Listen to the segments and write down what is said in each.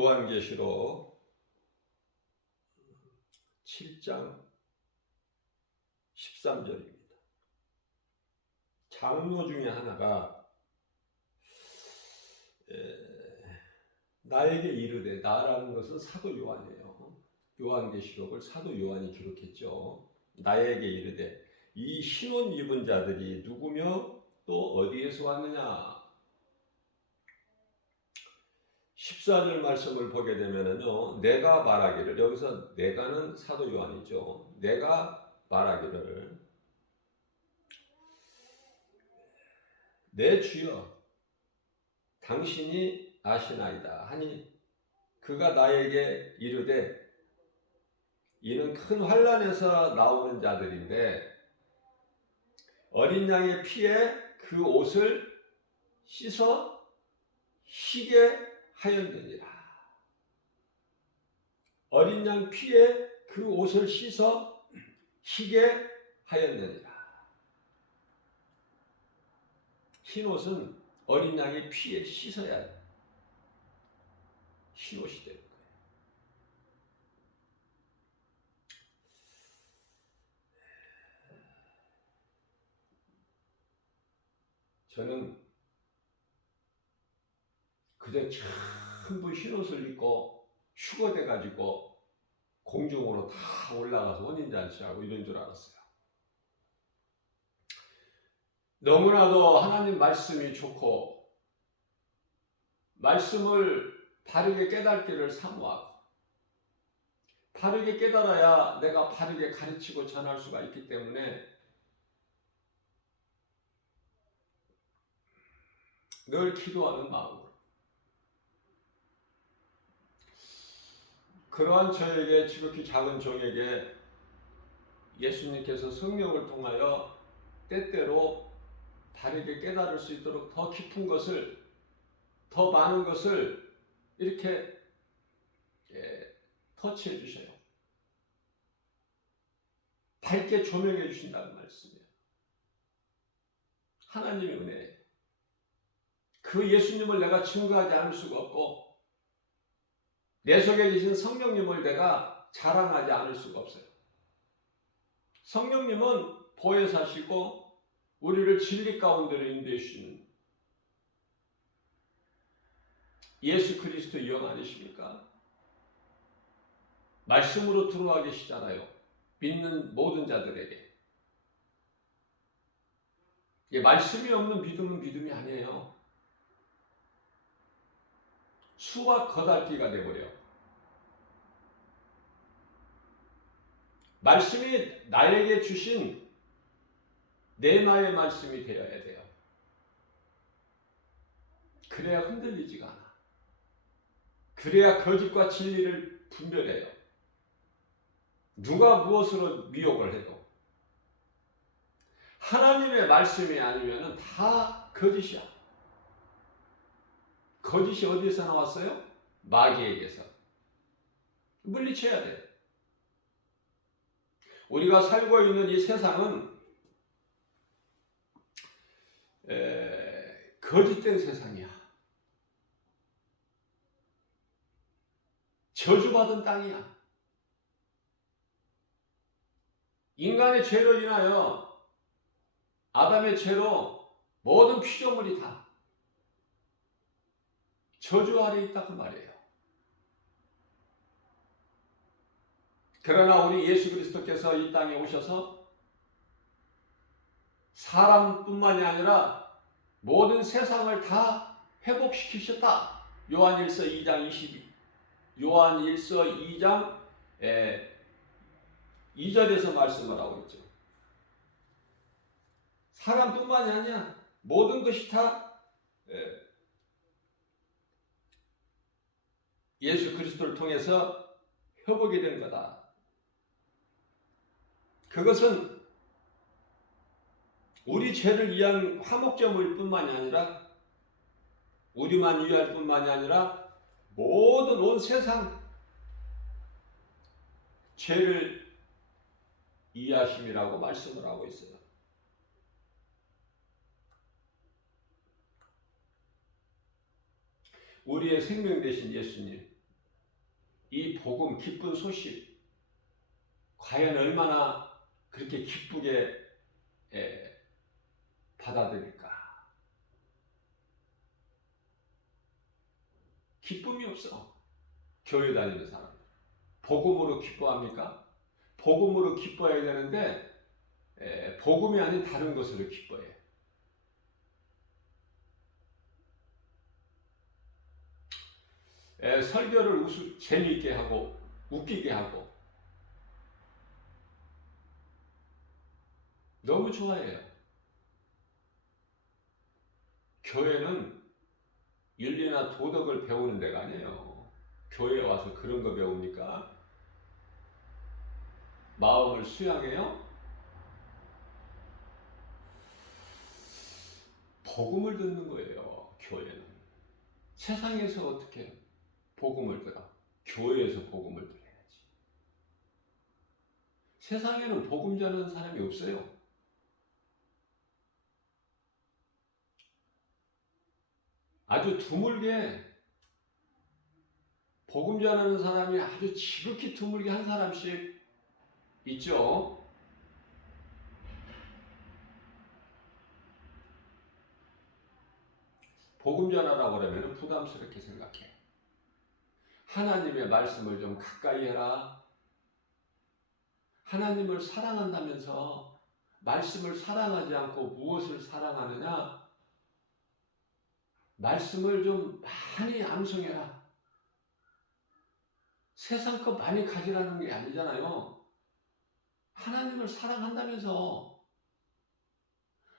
요한계시록 7장 13절입니다. 장로 중에 하나가 나에게 이르되, 나라는 것은 사도 요한이에요. 요한계시록을 사도 요한이 기록했죠. 나에게 이르되 이 신옷 입은 자들이 누구며 또 어디에서 왔느냐. 14절 말씀을 보게 되면은요, 내가 말하기를, 여기서 내가는 사도 요한이죠. 내가 말하기를 내 주여 당신이 아시나이다 하니, 그가 나에게 이르되 이는 큰 환난에서 나오는 자들인데 어린 양의 피에 그 옷을 씻어 희게 하였느니라. 어린 양 피에 그 옷을 씻어 희게 하였느니라. 흰 옷은 어린 양의 피에 씻어야 흰 옷이 되는 거예요. 저는 그저 전부 흰 옷을 입고 휴거돼 가지고 공중으로 다 올라가서 혼인잔치하고 이런 줄 알았어요. 너무나도 하나님 말씀이 좋고 말씀을 바르게 깨닫기를 사모하고 바르게 깨달아야 내가 바르게 가르치고 전할 수가 있기 때문에 늘 기도하는 마음으로, 그러한 저에게, 지극히 작은 종에게 예수님께서 성령을 통하여 때때로 바르게 깨달을 수 있도록 더 깊은 것을, 더 많은 것을 이렇게 터치해 주셔요. 밝게 조명해 주신다는 말씀이에요. 하나님의 은혜예요. 그 예수님을 내가 증거하지 않을 수가 없고 내 속에 계신 성령님을 내가 자랑하지 않을 수가 없어요. 성령님은 보혜사시고 우리를 진리 가운데로 인도해 주시는 예수 그리스도의 영 아니십니까? 말씀으로 들어와 계시잖아요. 믿는 모든 자들에게. 말씀이 없는 믿음은 믿음이 아니에요. 수박 거달기가 돼버려. 말씀이 나에게 주신 내마의 말씀이 되어야 돼요. 그래야 흔들리지가 않아. 그래야 거짓과 진리를 분별해요. 누가 무엇으로 미혹을 해도 하나님의 말씀이 아니면 다 거짓이야. 거짓이 어디에서 나왔어요? 마귀에게서. 물리쳐야 돼. 우리가 살고 있는 이 세상은 거짓된 세상이야. 저주받은 땅이야. 인간의 죄로 인하여, 아담의 죄로 모든 피조물이 다 저주 아래 있다 그 말이에요. 그러나 우리 예수 그리스도께서 이 땅에 오셔서 사람뿐만이 아니라 모든 세상을 다 회복시키셨다. 요한일서 2장 2절에서 말씀을 하고 있죠. 사람뿐만이 아니야. 모든 것이 다 예수 그리스도를 통해서 회복이 된 거다. 그것은 우리 죄를 위한 화목제물 뿐만이 아니라, 우리만 위할 뿐만이 아니라 모든 온 세상 죄를 이해하심이라고 말씀을 하고 있어요. 우리의 생명 되신 예수님, 이 복음, 기쁜 소식, 과연 얼마나 그렇게 기쁘게 받아들일까? 기쁨이 없어. 교회 다니는 사람. 복음으로 기뻐합니까? 복음으로 기뻐해야 되는데 복음이 아닌 다른 것으로 기뻐해. 설교를 재미있게 하고 웃기게 하고 너무 좋아해요. 교회는 윤리나 도덕을 배우는 데가 아니에요. 교회에 와서 그런 거 배웁니까? 마음을 수양해요? 복음을 듣는 거예요. 교회는. 세상에서 어떻게 복음을 들어? 교회에서 복음을 들어야지. 세상에는 복음 전하는 사람이 없어요. 아주 드물게 복음 전하는 사람이 아주 지극히 드물게 한 사람씩 있죠. 복음 전하라고 그러면 부담스럽게 생각해. 하나님의 말씀을 좀 가까이 해라. 하나님을 사랑한다면서 말씀을 사랑하지 않고 무엇을 사랑하느냐? 말씀을 좀 많이 암송해라. 세상 거 많이 가지라는 게 아니잖아요. 하나님을 사랑한다면서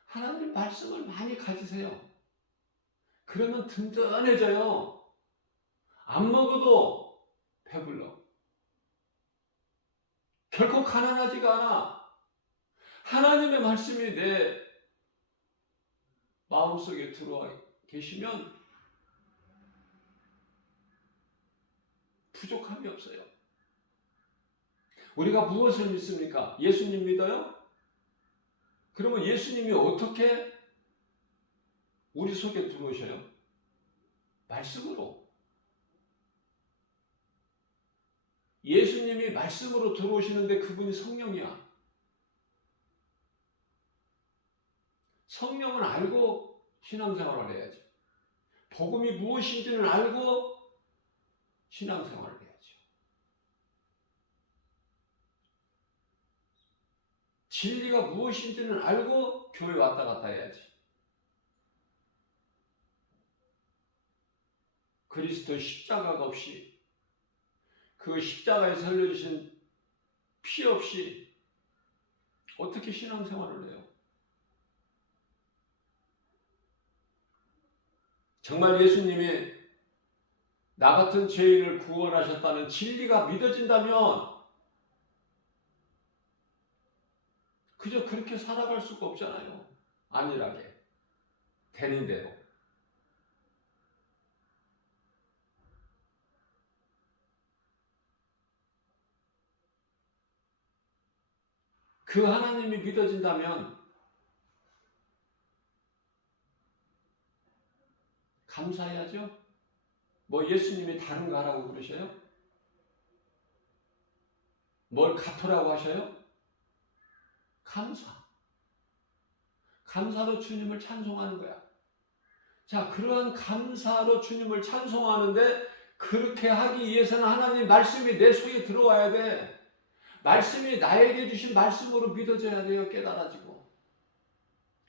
하나님 말씀을 많이 가지세요. 그러면 든든해져요. 안 먹어도 배불러. 결코 가난하지가 않아. 하나님의 말씀이 내 마음속에 들어와 계시면 부족함이 없어요. 우리가 무엇을 믿습니까? 예수님 믿어요? 그러면 예수님이 어떻게 우리 속에 들어오셔요? 말씀으로. 예수님이 말씀으로 들어오시는데 그분이 성령이야. 성령은 알고 신앙생활을 해야지. 복음이 무엇인지는 알고 신앙생활을 해야죠. 진리가 무엇인지는 알고 교회 왔다 갔다 해야지. 그리스도 십자가가 없이 그 십자가에서 흘려주신 피 없이 어떻게 신앙생활을 해요? 정말 예수님이 나 같은 죄인을 구원하셨다는 진리가 믿어진다면 그저 그렇게 살아갈 수가 없잖아요. 안일하게 되는 대로. 그 하나님이 믿어진다면 감사해야죠. 뭐 예수님이 다른 거 하라고 그러셔요? 뭘 갚으라고 하셔요? 감사. 감사로 주님을 찬송하는 거야. 자, 그러한 감사로 주님을 찬송하는데 그렇게 하기 위해서는 하나님 말씀이 내 속에 들어와야 돼. 말씀이 나에게 주신 말씀으로 믿어져야 돼요. 깨달아지고.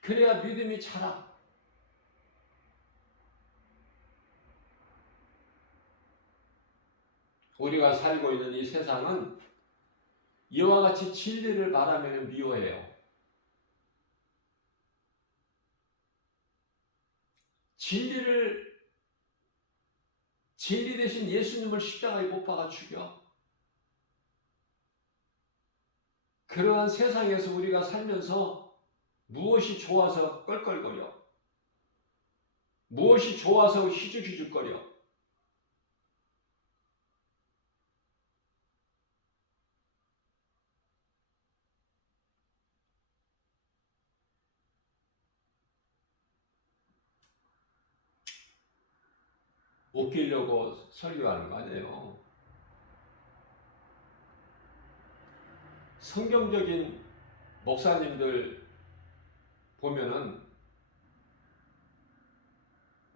그래야 믿음이 자라. 우리가 살고 있는 이 세상은 이와 같이 진리를 말하면 미워해요. 진리 대신 예수님을 십자가에 못 박아 죽여. 그러한 세상에서 우리가 살면서 무엇이 좋아서 껄껄거려? 무엇이 좋아서 희죽희죽거려? 웃기려고 설교하는 거 아니에요. 성경적인 목사님들 보면은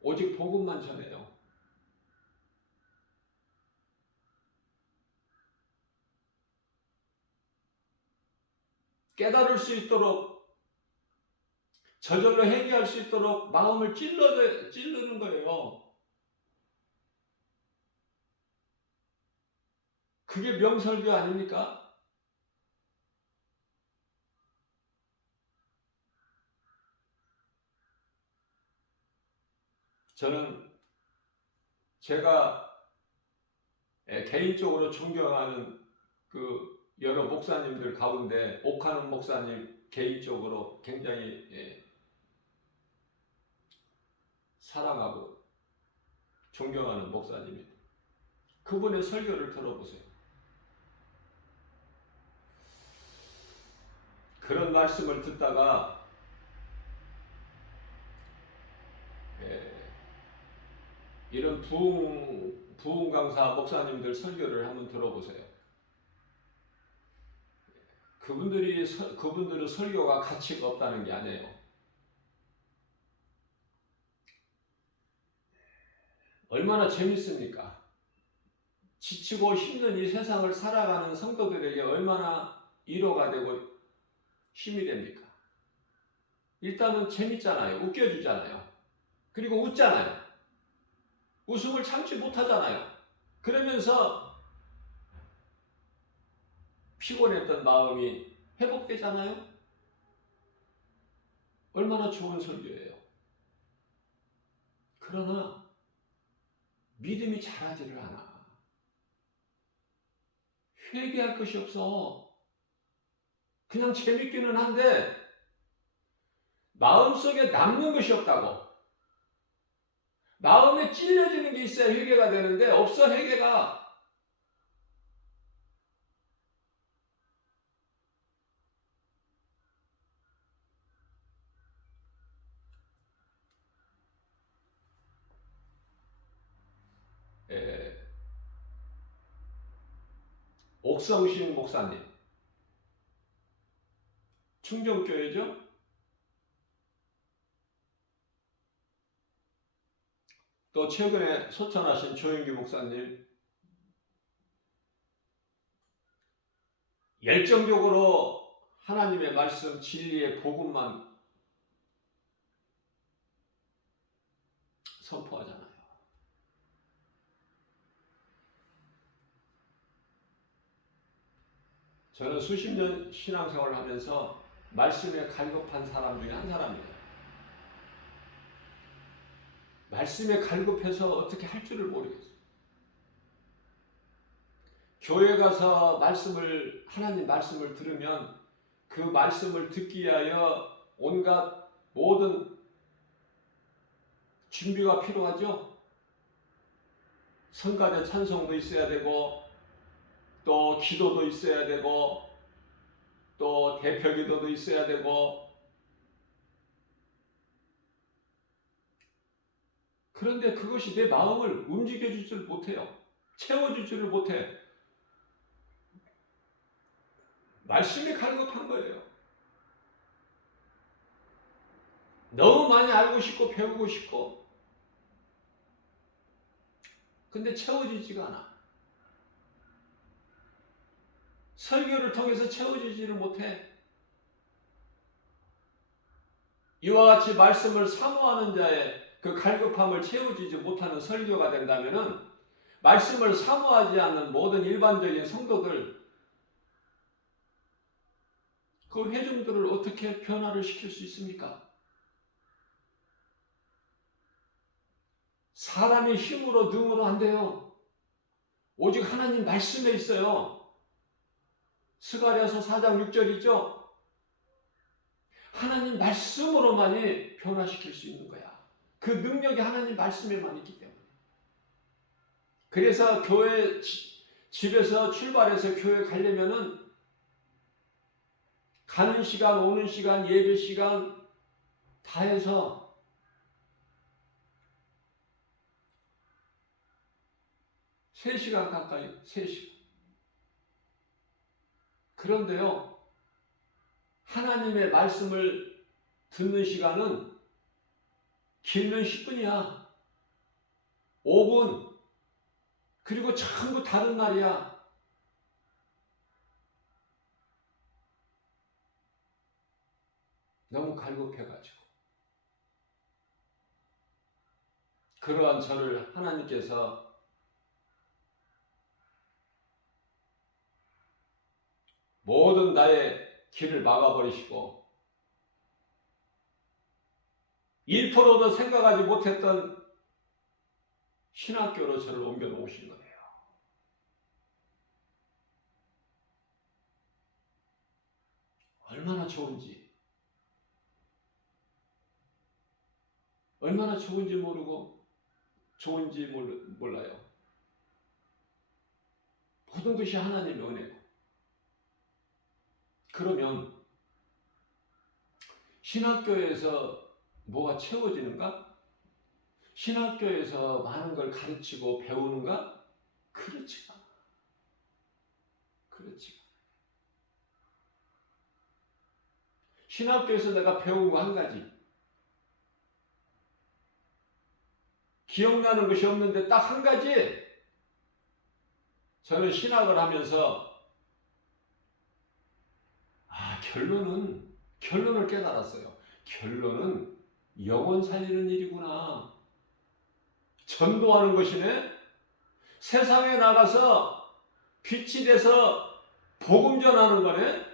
오직 복음만 전해요. 깨달을 수 있도록, 저절로 회개할 수 있도록 마음을 찌르는 거예요. 그게 명설교 아닙니까? 저는 제가 개인적으로 존경하는 그 여러 목사님들 가운데 옥하는 목사님 개인적으로 굉장히 사랑하고 존경하는 목사님입니다. 그분의 설교를 들어보세요. 그런 말씀을 듣다가 이런 부흥 강사 목사님들 설교를 한번 들어보세요. 그분들의 설교가 가치가 없다는 게 아니에요. 얼마나 재밌습니까? 지치고 힘든 이 세상을 살아가는 성도들에게 얼마나 위로가 되고 힘이 됩니까? 일단은 재밌잖아요. 웃겨주잖아요. 그리고 웃잖아요. 웃음을 참지 못하잖아요. 그러면서 피곤했던 마음이 회복되잖아요. 얼마나 좋은 설교예요. 그러나 믿음이 자라지를 않아. 회개할 것이 없어. 그냥 재밌기는 한데 마음속에 남는 것이 없다고. 마음에 찔려지는 게 있어야 회개가 되는데 없어. 회개가. 옥성신 목사님, 충정교회죠? 또 최근에 소천하신 조영기 목사님, 열정적으로 하나님의 말씀, 진리의 복음만 선포하잖아요. 저는 수십 년 신앙생활을 하면서 말씀에 갈급한 사람 중에 한 사람이에요. 말씀에 갈급해서 어떻게 할 줄을 모르겠어요. 교회 가서 하나님 말씀을 들으면 그 말씀을 듣기 위하여 온갖 모든 준비가 필요하죠. 성가대 찬송도 있어야 되고, 또 기도도 있어야 되고, 또 대표 기도도 있어야 되고. 그런데 그것이 내 마음을 움직여주지를 못해요. 채워주지를 못해. 말씀에 갈급한 거예요. 너무 많이 알고 싶고 배우고 싶고, 근데 채워지지가 않아. 설교를 통해서 채워지지를 못해. 이와 같이 말씀을 사모하는 자의 그 갈급함을 채워지지 못하는 설교가 된다면은, 말씀을 사모하지 않는 모든 일반적인 성도들, 그 회중들을 어떻게 변화를 시킬 수 있습니까? 사람의 힘으로 능으로 안 돼요. 오직 하나님 말씀에 있어요. 스가랴서 4장 6절이죠. 하나님 말씀으로만이 변화시킬 수 있는 거야. 그 능력이 하나님 말씀에만 있기 때문에. 그래서 집에서 출발해서 교회 가려면은 가는 시간, 오는 시간, 예배 시간 다 해서 3시간 가까이, 3시간. 그런데요, 하나님의 말씀을 듣는 시간은 길면 10분이야. 5분. 그리고 전부 다른 말이야. 너무 갈급해가지고. 그러한 저를 하나님께서 모든 나의 길을 막아버리시고 1%도 생각하지 못했던 신학교로 저를 옮겨 놓으신 거예요. 얼마나 좋은지 모르고 좋은지 몰라요. 모든 것이 하나님의 은혜고. 그러면 신학교에서 뭐가 채워지는가? 신학교에서 많은 걸 가르치고 배우는가? 그렇지가 않아. 신학교에서 내가 배운 거 한 가지. 기억나는 것이 없는데 딱 한 가지. 저는 신학을 하면서 결론을 깨달았어요. 결론은 영혼 살리는 일이구나. 전도하는 것이네. 세상에 나가서 빛이 돼서 복음 전하는 거네.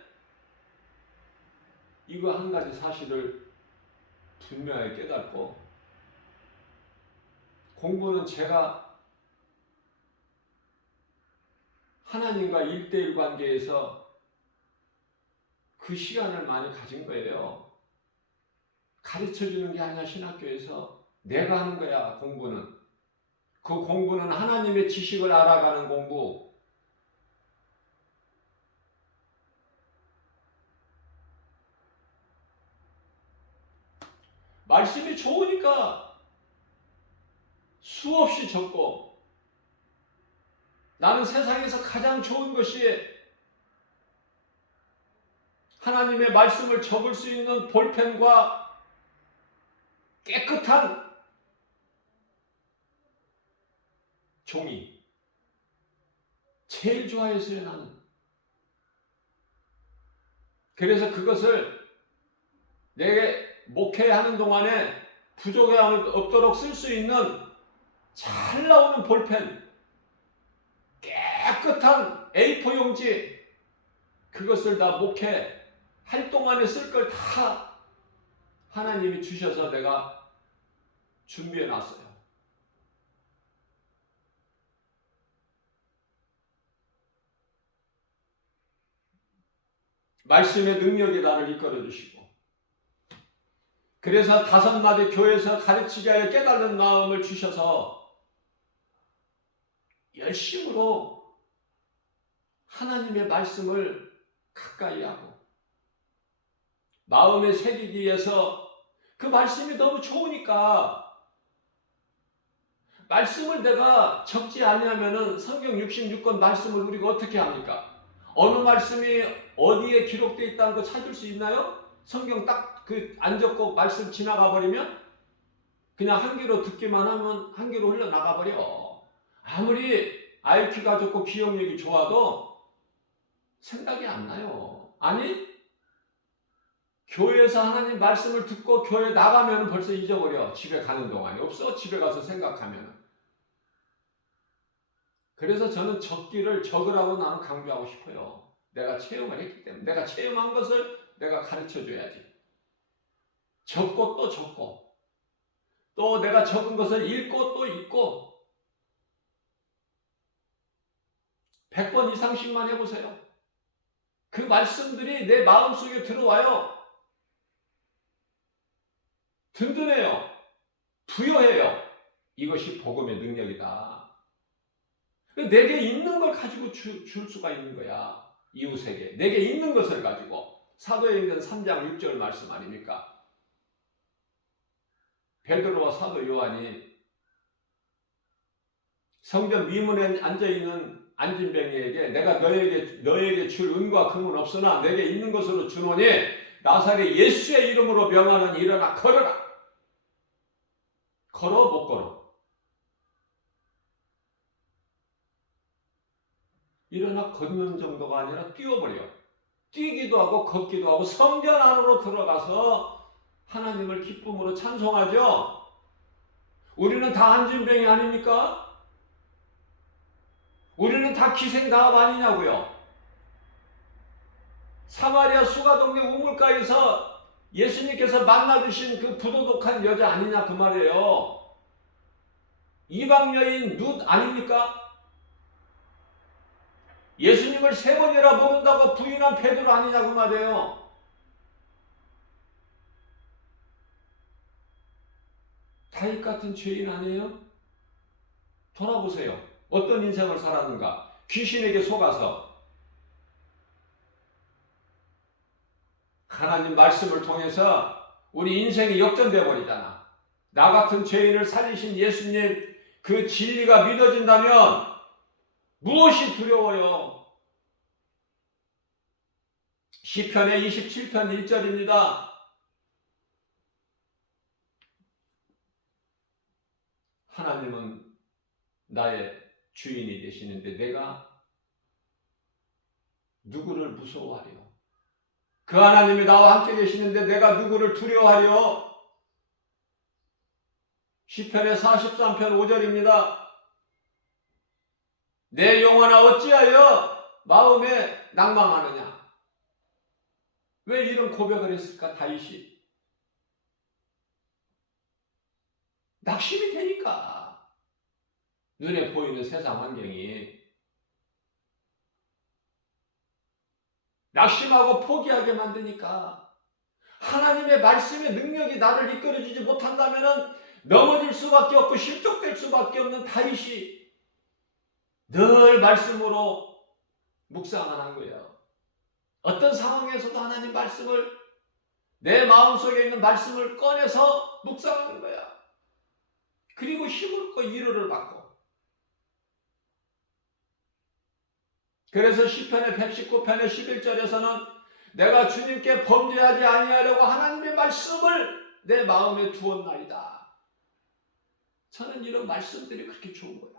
이거 한 가지 사실을 분명히 깨닫고, 공부는 제가 하나님과 1:1 관계에서 그 시간을 많이 가진 거예요. 가르쳐주는 게 아니라 신학교에서 내가 하는 거야. 공부는. 그 공부는 하나님의 지식을 알아가는 공부. 말씀이 좋으니까 수없이 적고, 나는 세상에서 가장 좋은 것이 하나님의 말씀을 적을 수 있는 볼펜과 깨끗한 종이. 제일 좋아했어요, 나는. 그래서 그것을 내게 목회하는 동안에 부족이 없도록 쓸 수 있는 잘 나오는 볼펜, 깨끗한 A4 용지, 그것을 다 목회할 동안에 쓸 걸 다 하나님이 주셔서 내가 준비해 놨어요. 말씀의 능력이 나를 이끌어 주시고, 그래서 5마디 교회에서 가르치게 하여 깨달는 마음을 주셔서 열심으로 하나님의 말씀을 가까이 하고 마음에 새기기 위해서, 그 말씀이 너무 좋으니까, 말씀을 내가 적지 아니하면은 성경 66권 말씀을 우리가 어떻게 합니까? 어느 말씀이 어디에 기록되어 있다는 거 찾을 수 있나요? 성경 딱 안 적고 말씀 지나가 버리면 그냥 한 귀로 듣기만 하면 한 귀로 흘러나가 버려. 아무리 IQ가 좋고 기억력이 좋아도 생각이 안 나요. 아니, 교회에서 하나님 말씀을 듣고 교회 나가면 벌써 잊어버려. 집에 가는 동안이 없어. 집에 가서 생각하면. 그래서 저는 적으라고 나는 강조하고 싶어요. 내가 체험을 했기 때문에. 내가 체험한 것을 내가 가르쳐줘야지. 적고 또 적고, 또 내가 적은 것을 읽고 또 읽고, 100번 이상씩만 해보세요. 그 말씀들이 내 마음속에 들어와요. 든든해요. 부여해요. 이것이 복음의 능력이다. 내게 있는 걸 가지고 줄 수가 있는 거야. 이웃에게. 내게 있는 것을 가지고. 사도행전 3장 6절 말씀 아닙니까? 베드로와 사도 요한이 성전 미문에 앉아있는 안진뱅이에게 내가 너에게 줄 은과 금은 없으나 내게 있는 것으로 주노니 나사렛 예수의 이름으로 명하는 일어나 걸어라. 걸어 못 걸어? 일어나 걷는 정도가 아니라 뛰어버려. 뛰기도 하고 걷기도 하고 성전 안으로 들어가서 하나님을 기쁨으로 찬송하죠. 우리는 다 안진뱅이 아닙니까? 우리는 다 기생다합 아니냐고요. 사마리아 수가동네 우물가에서 예수님께서 만나주신 그 부도덕한 여자 아니냐 그 말이에요. 이방 여인 룻 아닙니까? 예수님을 3번이나 모른다고 부인한 베드로 아니냐 그 말이에요. 다윗 같은 죄인 아니에요? 돌아보세요. 어떤 인생을 살았는가? 귀신에게 속아서 하나님 말씀을 통해서 우리 인생이 역전되어 버리잖아. 나 같은 죄인을 살리신 예수님 그 진리가 믿어진다면 무엇이 두려워요? 시편의 27편 1절입니다. 하나님은 나의 주인이 되시는데 내가 누구를 무서워하려? 그 하나님이 나와 함께 계시는데 내가 누구를 두려워하려? 시편의 43편 5절입니다. 내 영혼아 어찌하여 마음에 낭망하느냐? 왜 이런 고백을 했을까 다윗이? 낙심이 되니까. 눈에 보이는 세상 환경이 낙심하고 포기하게 만드니까. 하나님의 말씀의 능력이 나를 이끌어주지 못한다면 넘어질 수밖에 없고 실족될 수밖에 없는 다윗이 늘 말씀으로 묵상을 한 거예요. 어떤 상황에서도 하나님 말씀을 내 마음속에 있는 말씀을 꺼내서 묵상하는 거야. 그리고 힘을 얻고 위로를 받고. 그래서 시편의 119편의 11절에서는 내가 주님께 범죄하지 아니하려고 하나님의 말씀을 내 마음에 두었나이다. 저는 이런 말씀들이 그렇게 좋은 거야.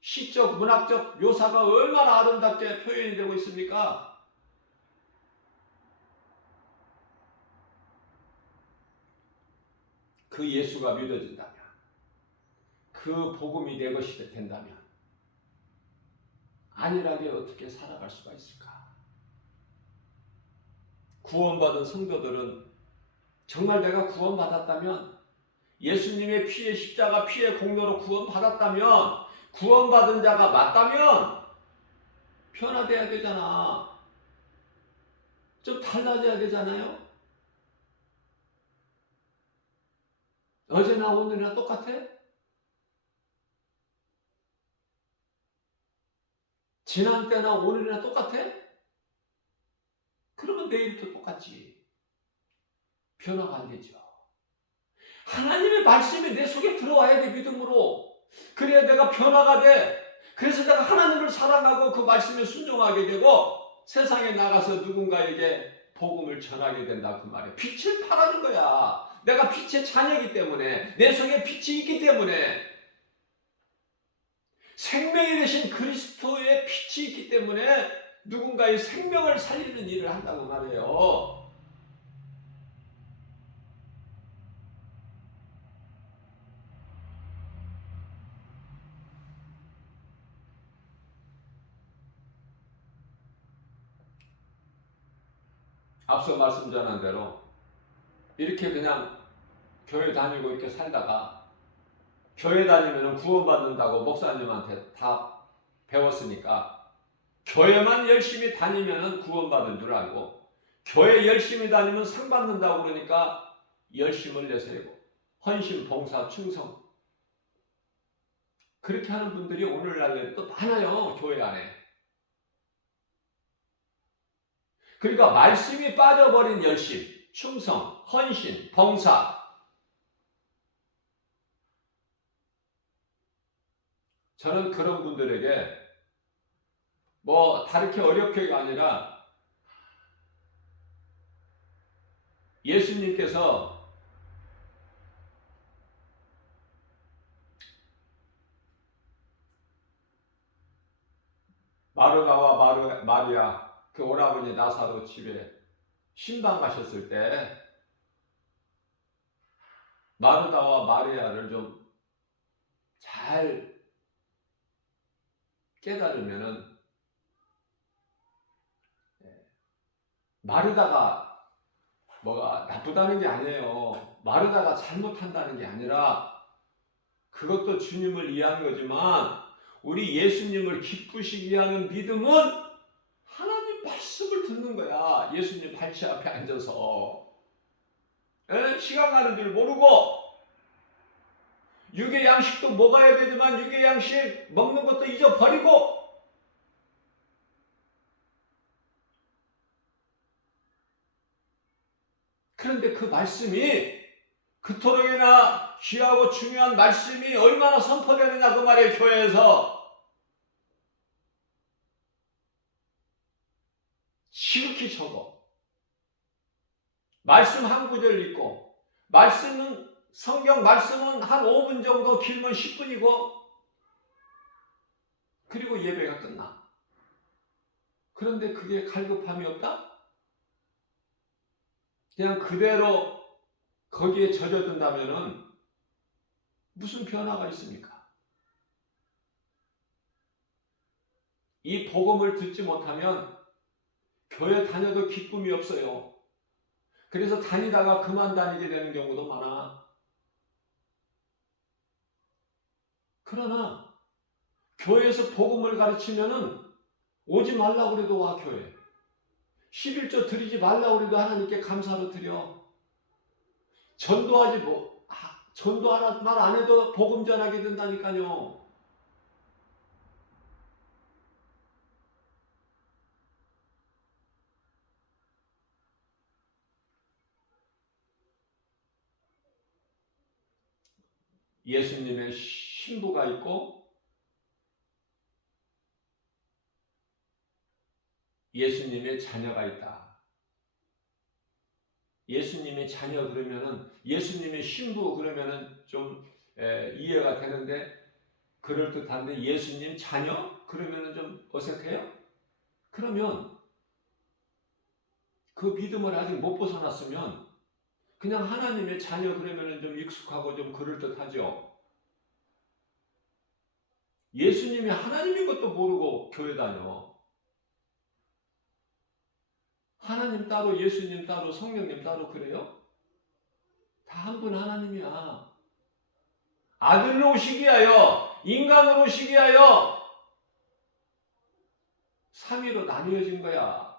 시적, 문학적 묘사가 얼마나 아름답게 표현이 되고 있습니까? 그 예수가 믿어진다면, 그 복음이 내 것이 된다면 안일하게 어떻게 살아갈 수가 있을까? 구원받은 성도들은 정말 내가 구원받았다면, 예수님의 피의 십자가 피의 공로로 구원받았다면, 구원받은 자가 맞다면 변화돼야 되잖아. 좀 달라져야 되잖아요. 어제나 오늘이나 똑같아? 지난 때나 오늘이나 똑같아? 그러면 내일도 똑같지. 변화가 안 되죠. 하나님의 말씀이 내 속에 들어와야 돼, 믿음으로. 그래야 내가 변화가 돼. 그래서 내가 하나님을 사랑하고 그 말씀에 순종하게 되고 세상에 나가서 누군가에게 복음을 전하게 된다 그 말이야. 빛을 발하는 거야. 내가 빛의 자녀이기 때문에, 내 속에 빛이 있기 때문에, 생명이 되신 그리스도의 빛이 있기 때문에 누군가의 생명을 살리는 일을 한다고 말해요. 앞서 말씀 전한 대로 이렇게 그냥 교회 다니고 이렇게 살다가, 교회 다니면 구원받는다고 목사님한테 다 배웠으니까 교회만 열심히 다니면 구원받은 줄 알고, 교회 열심히 다니면 상 받는다고 그러니까 열심을 내세우고 헌신, 봉사, 충성, 그렇게 하는 분들이 오늘날에 또 많아요. 교회 안에. 그러니까 말씀이 빠져버린 열심, 충성, 헌신, 봉사, 저는 그런 분들에게 뭐 다르게 어렵게가 아니라 예수님께서 마르다와 마리아 그 오라버니 나사로 집에 신방 가셨을 때 마르다와 마리아를 좀 잘 깨달으면은 마르다가 뭐가 나쁘다는 게 아니에요. 마르다가 잘못한다는 게 아니라 그것도 주님을 이해한 거지만 우리 예수님을 기쁘시게 하는 믿음은 하나님 말씀을 듣는 거야. 예수님 발치 앞에 앉아서 시간 가는 줄 모르고 육의 양식도 먹어야 되지만 육의 양식 먹는 것도 잊어버리고 그런데 그 말씀이 그토록이나 귀하고 중요한 말씀이 얼마나 선포되느냐 그 말이에요. 교회에서 지극히 적어. 말씀 한 구절 읽고 말씀은 성경 말씀은 한 5분 정도 길면 10분이고 그리고 예배가 끝나. 그런데 그게 갈급함이 없다? 그냥 그대로 거기에 젖어든다면은 무슨 변화가 있습니까? 이 복음을 듣지 못하면 교회 다녀도 기쁨이 없어요. 그래서 다니다가 그만 다니게 되는 경우도 많아. 그러나 교회에서 복음을 가르치면은 오지 말라고 그래도 와 교회. 11조 드리지 말라고 그래도 하나님께 감사로 드려. 전도하지 전도하라 말 안 해도 복음 전하게 된다니까요. 예수님의 신부가 있고 예수님의 자녀가 있다. 예수님의 자녀 그러면은 예수님의 신부 그러면은 좀 이해가 되는데 그럴듯한데 예수님 자녀 그러면은 좀 어색해요? 그러면 그 믿음을 아직 못 벗어났으면 그냥 하나님의 자녀 그러면은 좀 익숙하고 좀 그럴듯하죠. 예수님이 하나님인 것도 모르고 교회 다녀. 하나님 따로 예수님 따로 성령님 따로 그래요? 다 한 분 하나님이야. 아들로 오시기 하여 인간으로 오시기 하여 삼위로 나뉘어진 거야.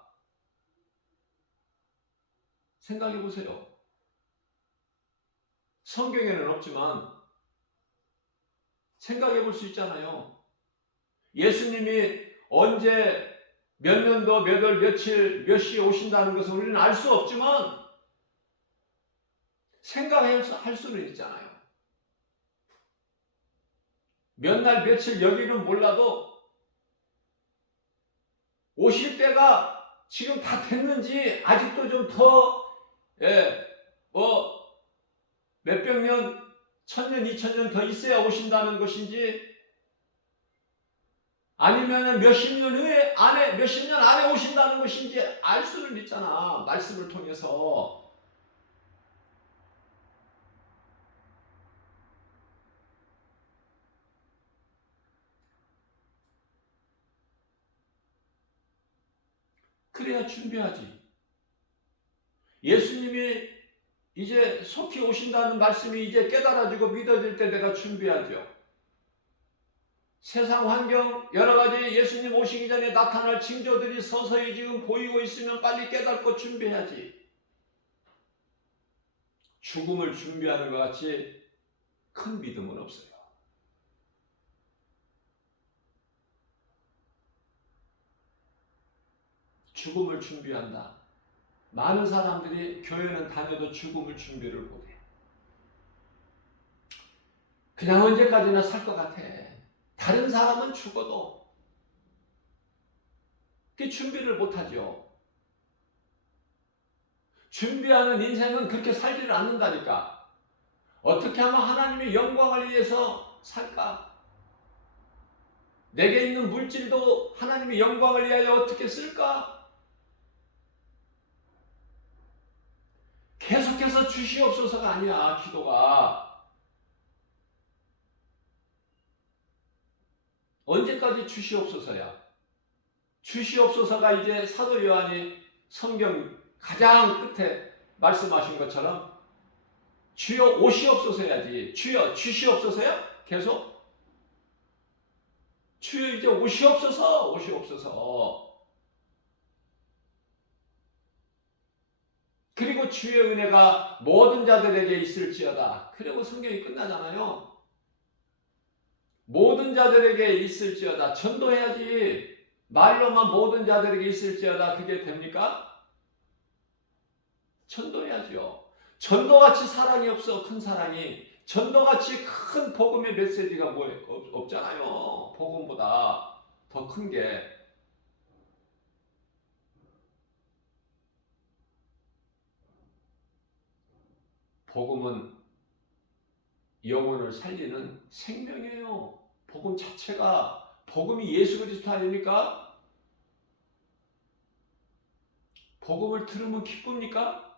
생각해 보세요. 성경에는 없지만 생각해 볼 수 있잖아요. 예수님이 언제 몇 년도 몇 월 며칠 몇 시에 오신다는 것을 우리는 알 수 없지만 생각할 수는 있잖아요. 몇 날 며칠 여기는 몰라도 오실 때가 지금 다 됐는지 아직도 좀 더 몇백 년, 1000년, 2000년 더 있어야 오신다는 것인지 아니면 몇십 년 안에 오신다는 것인지 알 수는 있잖아. 말씀을 통해서. 그래야 준비하지. 예수님이 이제 속히 오신다는 말씀이 이제 깨달아지고 믿어질 때 내가 준비하죠. 세상 환경 여러 가지 예수님 오시기 전에 나타날 징조들이 서서히 지금 보이고 있으면 빨리 깨닫고 준비해야지. 죽음을 준비하는 것 같이 큰 믿음은 없어요. 죽음을 준비한다. 많은 사람들이 교회는 다녀도 죽음을 준비를 못해. 그냥 언제까지나 살 것 같아. 다른 사람은 죽어도 그 준비를 못하죠. 준비하는 인생은 그렇게 살지를 않는다니까. 어떻게 하면 하나님의 영광을 위해서 살까? 내게 있는 물질도 하나님의 영광을 위하여 어떻게 쓸까? 계속해서 주시옵소서가 아니야, 기도가. 언제까지 주시옵소서야? 주시옵소서가 이제 사도 요한이 성경 가장 끝에 말씀하신 것처럼 주여 오시옵소서야지. 주여 주시옵소서야? 계속? 주여 이제 오시옵소서, 오시옵소서. 그리고 주의 은혜가 모든 자들에게 있을지어다. 그리고 성경이 끝나잖아요. 모든 자들에게 있을지어다. 전도해야지. 말로만 모든 자들에게 있을지어다. 그게 됩니까? 전도해야죠. 전도같이 사랑이 없어. 큰 사랑이. 전도같이 큰 복음의 메시지가 없잖아요. 복음보다 더 큰 게. 복음은 영혼을 살리는 생명이에요. 복음 자체가. 복음이 예수 그리스도 아닙니까? 복음을 들으면 기쁩니까?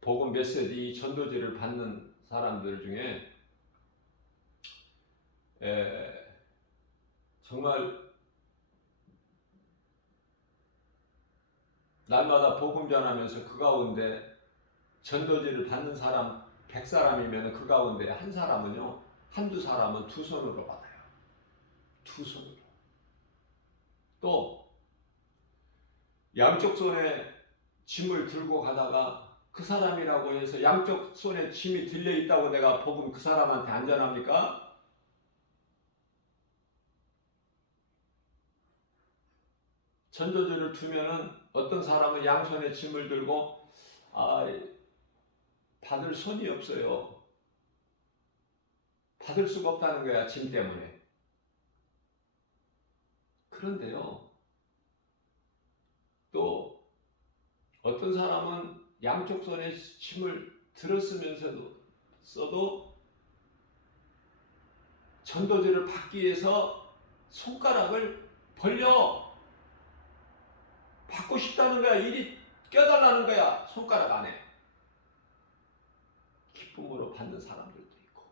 복음 메시지 전도지를 받는 사람들 중에 정말 날마다 복음 전하면서 그 가운데 전도지를 받는 사람 100사람이면 그 가운데 한 사람은요, 한두 사람은 두 손으로 받아요. 두 손으로. 또 양쪽 손에 짐을 들고 가다가 그 사람이라고 해서 양쪽 손에 짐이 들려 있다고 내가 복음 그 사람한테 안전합니까? 전도지를 두면은 어떤 사람은 양손에 짐을 들고 받을 손이 없어요. 받을 수가 없다는 거야, 짐 때문에. 그런데요, 또 어떤 사람은 양쪽 손에 짐을 들었으면서도 전도지를 받기 위해서 손가락을 벌려 받고 싶다는 거야. 일이 껴달라는 거야. 손가락 안에. 기쁨으로 받는 사람들도 있고.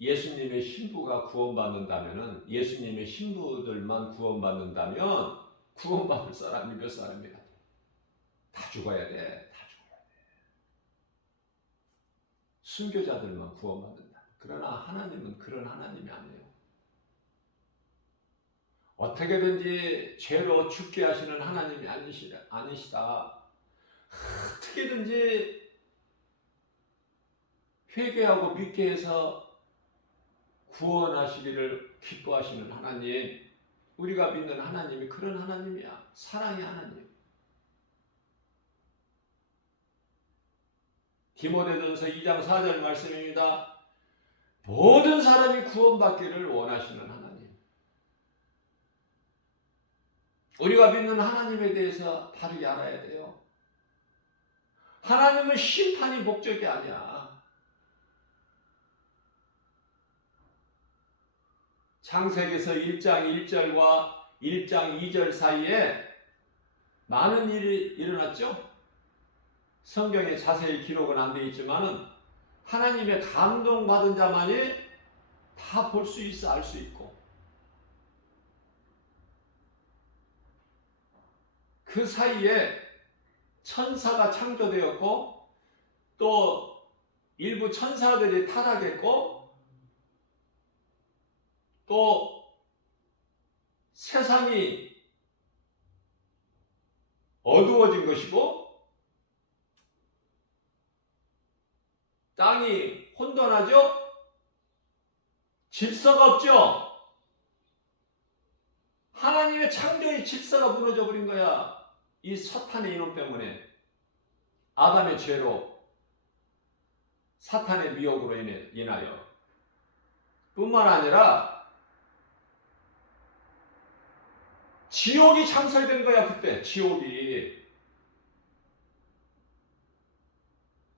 예수님의 신부가 구원받는다면은, 예수님의 신부들만 구원받는다면 구원받을 사람이 몇 사람이야? 다 죽어야 돼. 다 죽어야 돼. 순교자들만 구원받는다. 그러나 하나님은 그런 하나님이 아니에요. 어떻게든지 죄로 죽게 하시는 하나님이 아니시다. 어떻게든지 회개하고 믿게 해서 구원하시기를 기뻐하시는 하나님, 우리가 믿는 하나님이 그런 하나님이야. 사랑의 하나님. 디모데전서 2장 4절 말씀입니다. 모든 사람이 구원받기를 원하시는 하나님. 우리가 믿는 하나님에 대해서 바르게 알아야 돼요. 하나님은 심판이 목적이 아니야. 창세기에서 1장 1절과 1장 2절 사이에 많은 일이 일어났죠. 성경에 자세히 기록은 안 되어 있지만은 하나님의 감동받은 자만이 다 볼 수 있어, 알 수 있고. 그 사이에 천사가 창조되었고, 또 일부 천사들이 타락했고, 또 세상이 어두워진 것이고, 땅이 혼돈하죠? 질서가 없죠. 하나님의 창조의 질서가 무너져 버린 거야. 이 사탄의 이놈 때문에, 아담의 죄로, 사탄의 미혹으로 인하여. 뿐만 아니라 지옥이 창설된 거야. 그때 지옥이.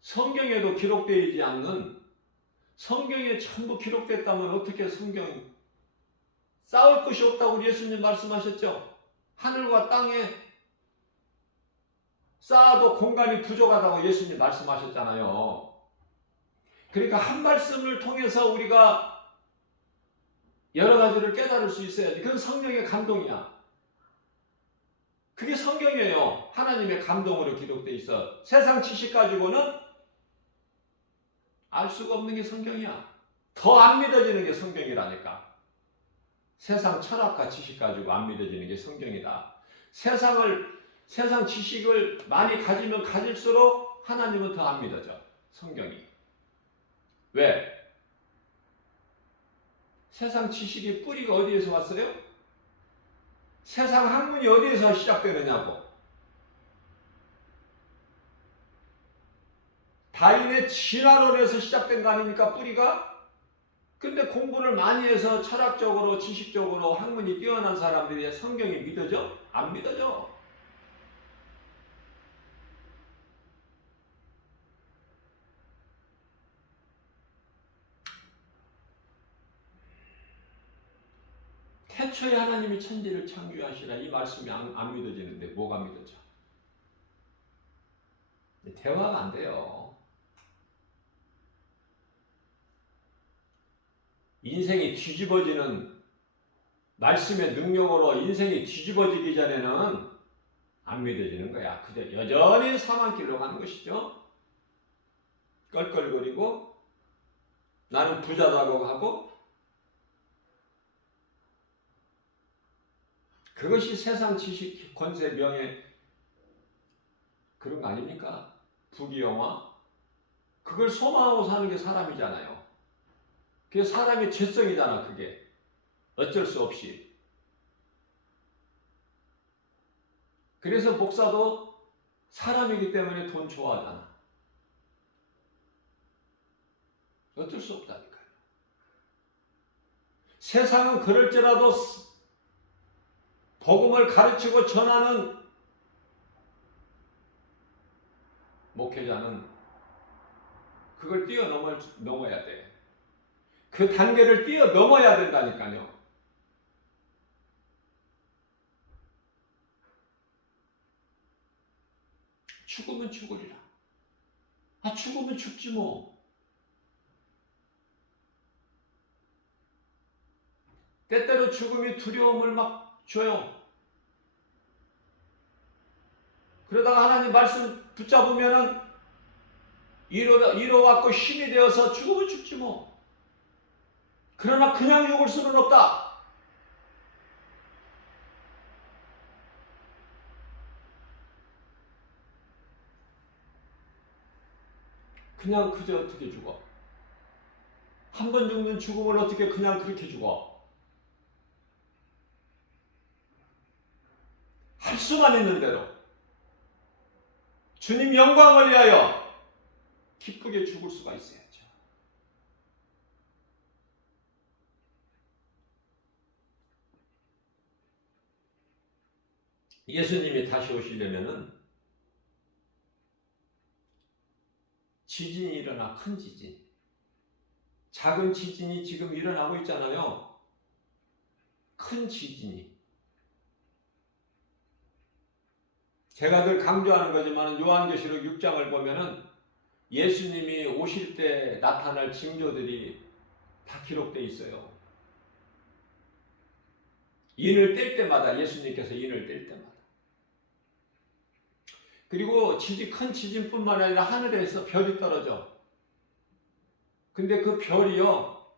성경에도 기록되어 있지 않는, 성경에 전부 기록됐다면 어떻게 싸울 것이 없다고 예수님 말씀하셨죠. 하늘과 땅에 쌓아도 공간이 부족하다고 예수님 말씀하셨잖아요. 그러니까 한 말씀을 통해서 우리가 여러 가지를 깨달을 수 있어야지. 그건 성령의 감동이야. 그게 성경이에요. 하나님의 감동으로 기록되어 있어. 세상 지식 가지고는 알 수가 없는 게 성경이야. 더 안 믿어지는 게 성경이라니까. 세상 철학과 지식 가지고 안 믿어지는 게 성경이다. 세상 지식을 많이 가지면 가질수록 하나님은 더 안 믿어져. 성경이. 왜? 세상 지식의 뿌리가 어디에서 왔어요? 세상 학문이 어디에서 시작되느냐고. 다윈의 진화론에서 시작된 거 아닙니까? 뿌리가? 근데 공부를 많이 해서 철학적으로, 지식적으로 학문이 뛰어난 사람들이 성경이 믿어져? 안 믿어져. 태초에 하나님이 천지를 창조하시라, 이 말씀이 안 믿어지는데 뭐가 믿어져? 대화가 안 돼요. 인생이 뒤집어지는, 말씀의 능력으로 인생이 뒤집어지기 전에는 안 믿어지는 거야. 그저 여전히 사망길로 가는 것이죠. 껄껄거리고 나는 부자다고 하고, 그것이 세상 지식, 권세, 명예 그런 거 아닙니까? 부귀영화. 그걸 소망하고 사는 게 사람이잖아요. 그게 사람의 죄성이잖아. 그게 어쩔 수 없이. 그래서 목사도 사람이기 때문에 돈 좋아하잖아. 어쩔 수 없다니까요. 세상은 그럴지라도 복음을 가르치고 전하는 목회자는 그걸 뛰어넘어야 돼. 그 단계를 뛰어넘어야 된다니까요. 죽으면 죽으리라. 죽으면 죽지 뭐. 때때로 죽음이 두려움을 막 줘요. 그러다가 하나님 말씀 붙잡으면은 이뤄왔고 힘이 되어서 죽으면 죽지 뭐. 그러나 그냥 죽을 수는 없다. 그냥 그저 어떻게 죽어? 한 번 죽는 죽음을 어떻게 그냥 그렇게 죽어? 할 수만 있는 대로 주님 영광을 위하여 기쁘게 죽을 수가 있어야죠. 예수님이 다시 오시려면은 지진이 일어나, 큰 지진. 작은 지진이 지금 일어나고 있잖아요. 큰 지진이. 제가 늘 강조하는 거지만 요한계시록 6장을 보면은 예수님이 오실 때 나타날 징조들이 다 기록되어 있어요. 인을 뗄 때마다, 예수님께서 인을 뗄 때마다. 그리고 큰 지진뿐만 아니라 하늘에서 별이 떨어져. 근데 그 별이요,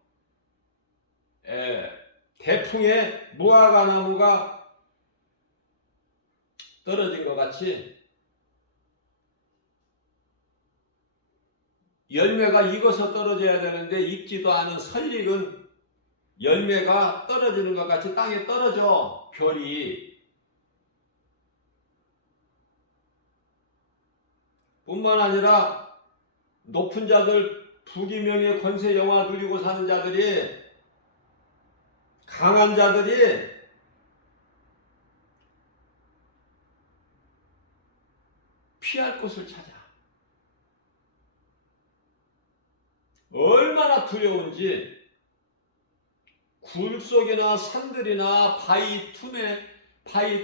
대풍에 무화과 나무가 떨어진 것 같이 열매가 익어서 떨어져야 되는데 익지도 않은 설익은 열매가 떨어지는 것 같이 땅에 떨어져. 별이. 뿐만 아니라 높은 자들, 부귀명예 권세 영화 누리고 사는 자들이, 강한 자들이 피할 곳을 찾아. 얼마나 두려운지 굴 속이나 산들이나 바위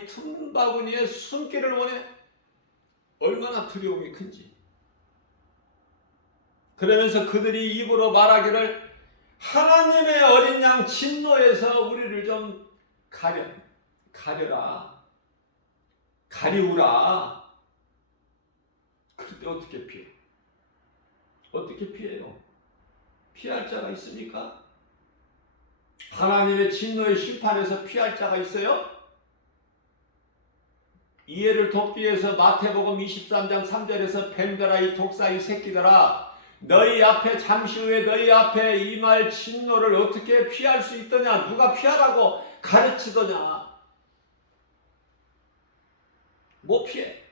틈바구니에 숨기를 원해. 얼마나 두려움이 큰지. 그러면서 그들이 입으로 말하기를 하나님의 어린 양 진노에서 우리를 좀 가려라. 가리우라. 그때 어떻게 피해? 어떻게 피해요? 피할 자가 있습니까? 하나님의 진노의 심판에서 피할 자가 있어요? 이해를 돕기 위해서 마태복음 23장 3절에서 뱀들아 이 독사 이 새끼들아 너희 앞에 잠시 후에 너희 앞에 임할 진노를 어떻게 피할 수 있더냐? 누가 피하라고 가르치더냐? 못 피해.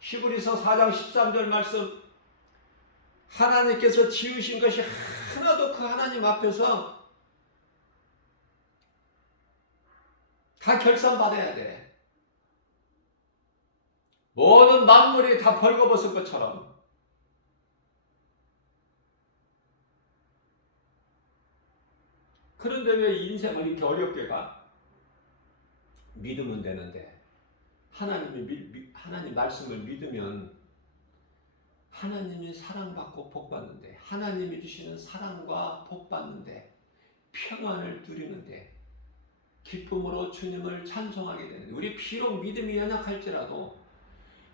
히브리서 4장 13절 말씀 하나님께서 지으신 것이 하나도 그 하나님 앞에서 다 결산받아야 돼. 모든 만물이 다 벌거벗은 것처럼. 그런데 왜 인생을 이렇게 어렵게 가? 믿으면 되는데 하나님 말씀을 믿으면 하나님이 사랑받고 복받는데 하나님이 주시는 사랑과 복받는데 평안을 누리는데 기쁨으로 주님을 찬송하게 되는데 우리 비록 믿음이 연약할지라도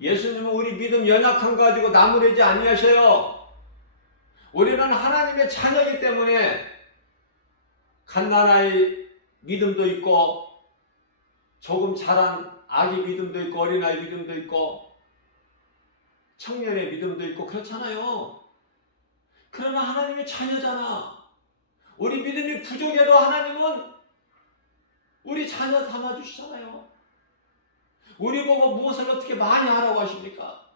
예수님은 우리 믿음 연약한 거 가지고 나무래지 아니하셔요. 우리는 하나님의 자녀이기 때문에 갓난아이 믿음도 있고 조금 자란 아기 믿음도 있고 어린아이 믿음도 있고 청년의 믿음도 있고 그렇잖아요. 그러나 하나님의 자녀잖아. 우리 믿음이 부족해도 하나님은 우리 자녀 삼아주시잖아요. 우리 보고 무엇을 어떻게 많이 하라고 하십니까?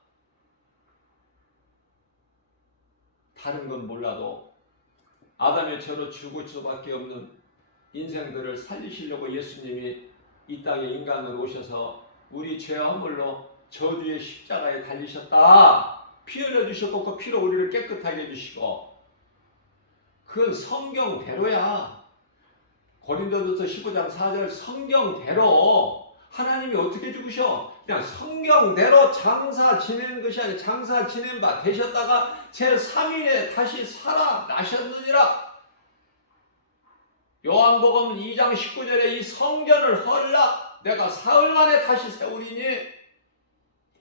다른 건 몰라도 아담의 죄로 죽을 수밖에 없는 인생들을 살리시려고 예수님이 이 땅에 인간으로 오셔서 우리 죄와 허물로 저주의 십자가에 달리셨다. 피 흘려주셨고 그 피로 우리를 깨끗하게 해주시고 그건 성경대로야. 고린도전서 15장 4절 성경대로 하나님이 어떻게 죽으셔? 그냥 성경대로 장사 지낸 것이 아니라 장사 지낸 바 되셨다가 제3일에 다시 살아나셨느니라. 요한복음 2장 19절에 이 성전을 헐라 내가 사흘 만에 다시 세우리니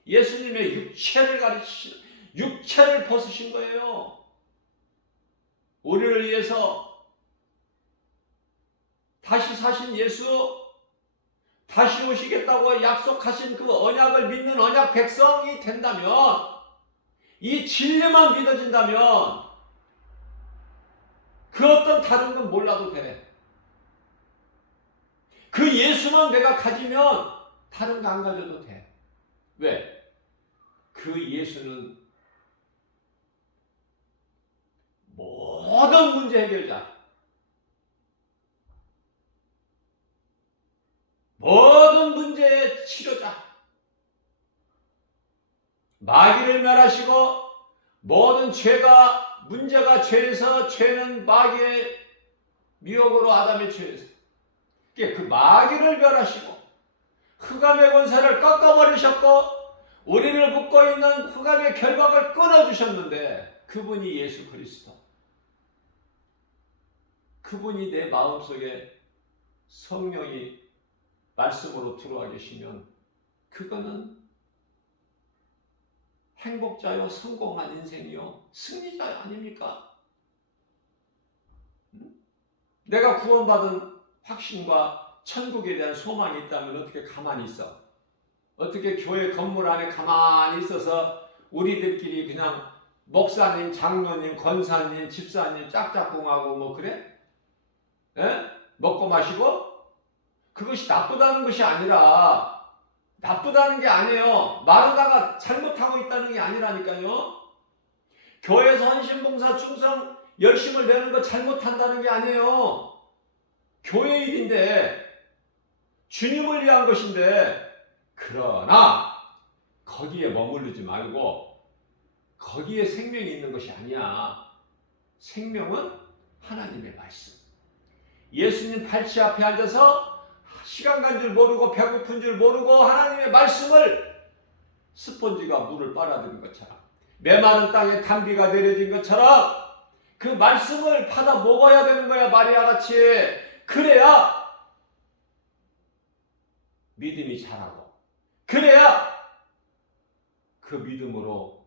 예수님의 육체를 가르치신 육체를 벗으신 거예요. 우리를 위해서 다시 사신 예수 다시 오시겠다고 약속하신 그 언약을 믿는 언약 백성이 된다면 이 진리만 믿어진다면 그 어떤 다른 건 몰라도 돼. 그 예수만 내가 가지면 다른 거 안 가져도 돼. 왜? 그 예수는 모든 문제 해결자, 모든 문제의 치료자, 마귀를 멸하시고 모든 문제가 죄에서 죄는 마귀의 미혹으로 아담의 죄에서 그 마귀를 멸하시고 흑암의 권세를 꺾어버리셨고 우리를 묶고 있는 흑암의 결박을 끊어주셨는데 그분이 예수 그리스도. 그분이 내 마음속에 성령이 말씀으로 들어와 계시면 그거는 행복자요 성공한 인생이요 승리자 아닙니까? 내가 구원받은 확신과 천국에 대한 소망이 있다면 어떻게 가만히 있어? 어떻게 교회 건물 안에 가만히 있어서 우리들끼리 그냥 목사님, 장로님, 권사님, 집사님 짝짝꿍하고 뭐 그래? 에? 먹고 마시고 그것이 나쁘다는 것이 아니라 나쁘다는 게 아니에요. 마르다가 잘못하고 있다는 게 아니라니까요. 교회에서 헌신봉사 충성 열심을 내는 거 잘못한다는 게 아니에요. 교회 일인데 주님을 위한 것인데 그러나 거기에 머무르지 말고 거기에 생명이 있는 것이 아니야. 생명은 하나님의 말씀. 예수님 팔찌 앞에 앉아서 시간 간 줄 모르고 배고픈 줄 모르고 하나님의 말씀을 스펀지가 물을 빨아들인 것처럼 메마른 땅에 단비가 내려진 것처럼 그 말씀을 받아 먹어야 되는 거야. 마리아같이. 그래야 믿음이 자라고 그래야 그 믿음으로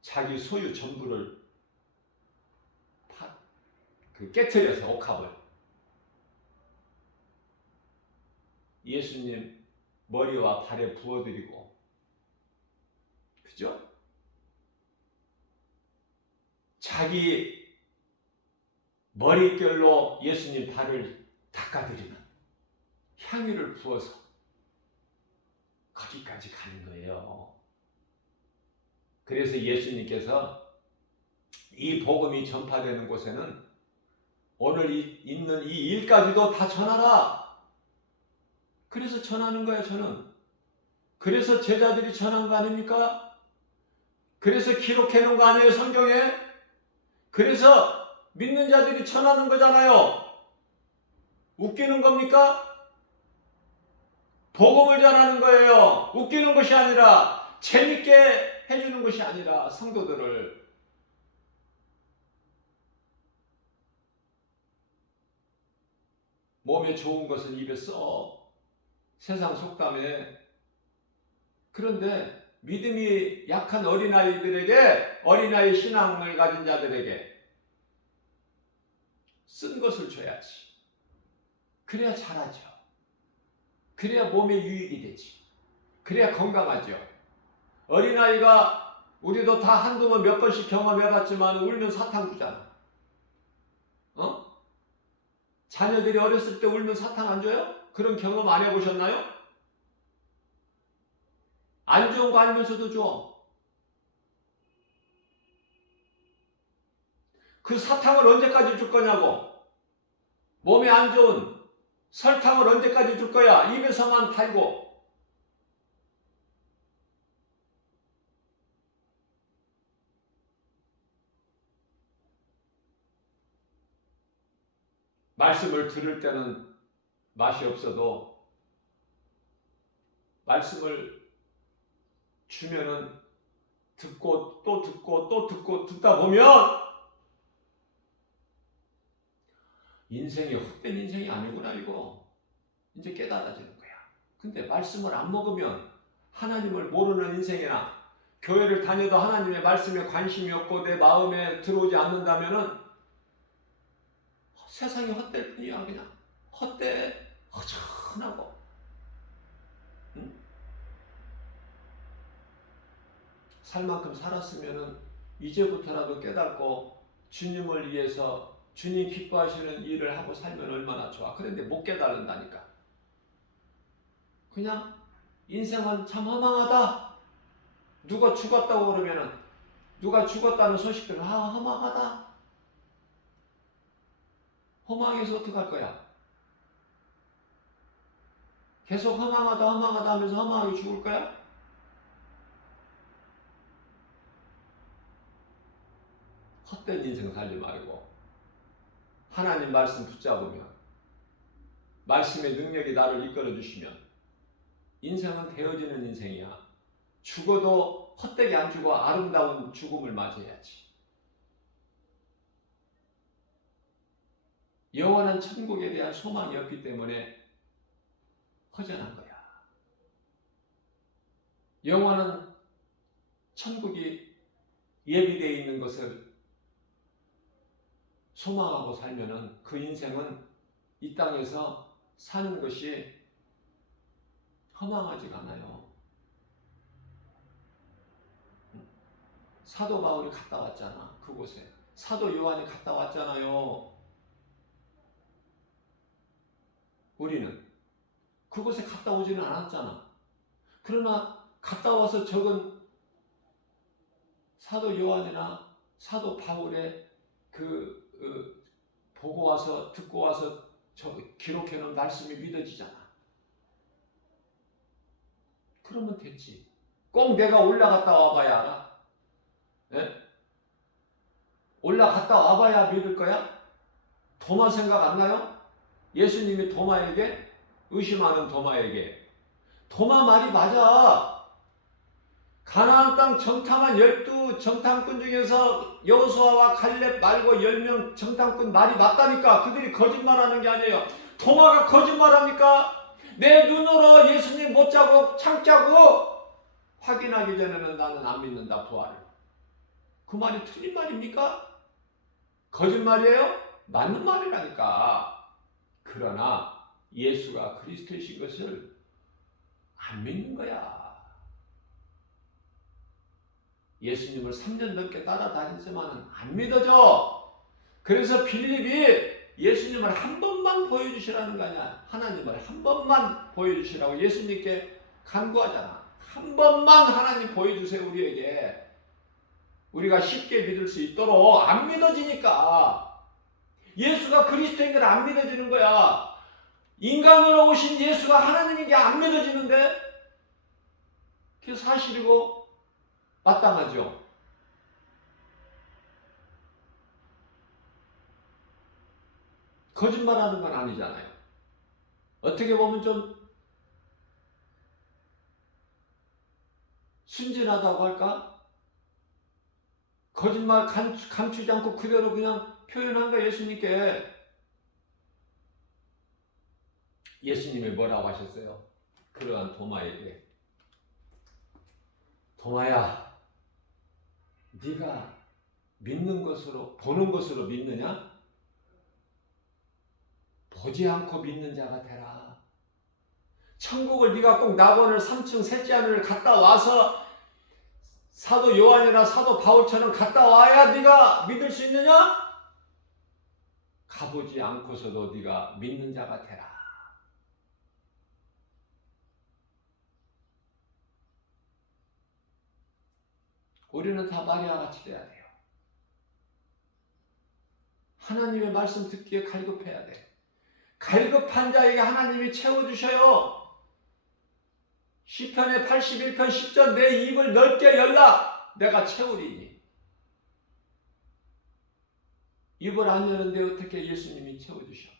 자기 소유 전부를 깨트려서 옥합을 예수님 머리와 발에 부어드리고 그죠? 자기 머릿결로 예수님 발을 닦아드리는 향유를 부어서 거기까지 가는 거예요. 그래서 예수님께서 이 복음이 전파되는 곳에는 오늘 있는 이 일까지도 다 전하라. 그래서 전하는 거야, 저는. 그래서 제자들이 전한 거 아닙니까? 그래서 기록해 놓은 거 아니에요, 성경에? 그래서 믿는 자들이 전하는 거잖아요. 웃기는 겁니까? 복음을 전하는 거예요. 웃기는 것이 아니라 재밌게 해주는 것이 아니라 성도들을 몸에 좋은 것은 입에 써. 세상 속담에. 그런데 믿음이 약한 어린아이들에게 어린아이 신앙을 가진 자들에게 쓴 것을 줘야지. 그래야 잘하죠. 그래야 몸에 유익이 되지. 그래야 건강하죠. 어린아이가 우리도 다 한두 번 몇 번씩 경험해봤지만 울면 사탕 주잖아. 자녀들이 어렸을 때 울면 사탕 안 줘요? 그런 경험 안 해보셨나요? 안 좋은 거 알면서도 줘. 그 사탕을 언제까지 줄 거냐고. 몸에 안 좋은 설탕을 언제까지 줄 거야. 입에서만 팔고. 말씀을 들을 때는 맛이 없어도 말씀을 주면은 듣고 또 듣고 또 듣고 듣다 보면 인생이 헛된 인생이 아니구나 이거. 이제 깨달아지는 거야. 근데 말씀을 안 먹으면 하나님을 모르는 인생이나 교회를 다녀도 하나님의 말씀에 관심이 없고 내 마음에 들어오지 않는다면은 세상이 헛될 뿐이야. 그냥 헛돼. 허전하고. 응? 살 만큼 살았으면은 이제부터라도 깨닫고 주님을 위해서 주님 기뻐하시는 일을 하고 살면 얼마나 좋아. 그런데 못 깨달는다니까. 그냥 인생은 참 허망하다. 누가 죽었다고 그러면은 누가 죽었다는 소식들은 허망하다. 허망해서 어떡할 거야? 계속 허망하다 하면서 허망하게 죽을 거야? 헛된 인생 살지 말고 하나님 말씀 붙잡으면 말씀의 능력이 나를 이끌어 주시면 인생은 되어지는 인생이야. 죽어도 헛되게 안 죽어 아름다운 죽음을 맞이해야지. 영원한 천국에 대한 소망이 없기 때문에 허전한 거야. 영원한 천국이 예비되어 있는 것을 소망하고 살면은 그 인생은 이 땅에서 사는 것이 허망하지가 않아요. 사도 바울이 갔다 왔잖아. 그곳에. 사도 요한이 갔다 왔잖아요. 우리는 그곳에 갔다 오지는 않았잖아. 그러나 갔다 와서 적은 사도 요한이나 사도 바울의 보고 와서 듣고 와서 기록해 놓은 말씀이 믿어지잖아. 그러면 됐지. 꼭 내가 올라갔다 와봐야 알아? 네? 올라갔다 와봐야 믿을 거야? 도마 생각 안 나요? 예수님이 도마에게, 의심하는 도마에게, 도마 말이 맞아. 가나안 땅 정탐한 12정탐꾼 중에서 여호수아와 갈렙 말고 10명 정탐꾼 말이 맞다니까. 그들이 거짓말하는 게 아니에요. 도마가 거짓말합니까? 내 눈으로 예수님 못 자고 창자고 확인하기 전에는 나는 안 믿는다, 부활을. 그 말이 틀린 말입니까? 거짓말이에요? 맞는 말이라니까. 그러나 예수가 그리스도이신 것을 안 믿는 거야. 예수님을 3년 넘게 따라다녔지만 안 믿어져. 그래서 빌립이 예수님을 한 번만 보여주시라는 거 아니야. 하나님을 한 번만 보여주시라고 예수님께 간구하잖아. 한 번만 하나님 보여주세요, 우리에게. 우리가 쉽게 믿을 수 있도록. 안 믿어지니까. 예수가 그리스도인 걸 안 믿어지는 거야. 인간으로 오신 예수가 하나님인 게 안 믿어지는데? 그게 사실이고 마땅하죠. 거짓말하는 건 아니잖아요. 어떻게 보면 좀 순진하다고 할까? 거짓말 감추지 않고 그대로 그냥 표현한 거. 예수님께. 예수님이 뭐라고 하셨어요? 그러한 도마에게, 도마야, 네가 믿는 것으로, 보는 것으로 믿느냐? 보지 않고 믿는 자가 되라. 천국을 네가 꼭 낙원을 3층 셋째 하늘을 갔다 와서 사도 요한이나 사도 바울처럼 갔다 와야 네가 믿을 수 있느냐? 가보지 않고서도 네가 믿는 자가 되라. 우리는 다 마리아와 같이 돼야 돼요. 하나님의 말씀 듣기에 갈급해야 돼. 갈급한 자에게 하나님이 채워주셔요. 시편의 81편 10절 내 입을 넓게 열라 내가 채우리니. 입을 안 여는데 어떻게 예수님이 채워주셔?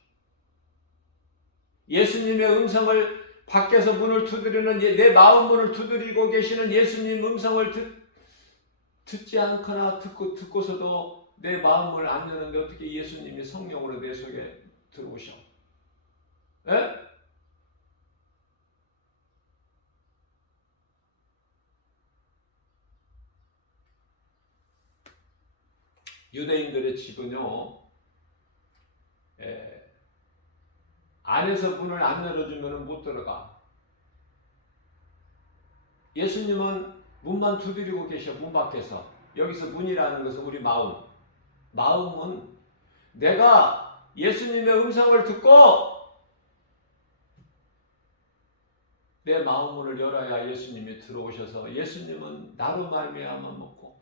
예수님의 음성을 밖에서 문을 두드리는, 내 마음 문을 두드리고 계시는 예수님 음성을 듣지 않거나 듣고서도 내 마음을 안 여는데 어떻게 예수님이 성령으로 내 속에 들어오셔? 에? 유대인들의 집은요, 안에서 문을 안 열어주면 못 들어가. 예수님은 문만 두드리고 계셔. 문 밖에서. 여기서 문이라는 것은 우리 마음은 내가 예수님의 음성을 듣고 내 마음 문을 열어야 예수님이 들어오셔서 예수님은 나로 말미암아 먹고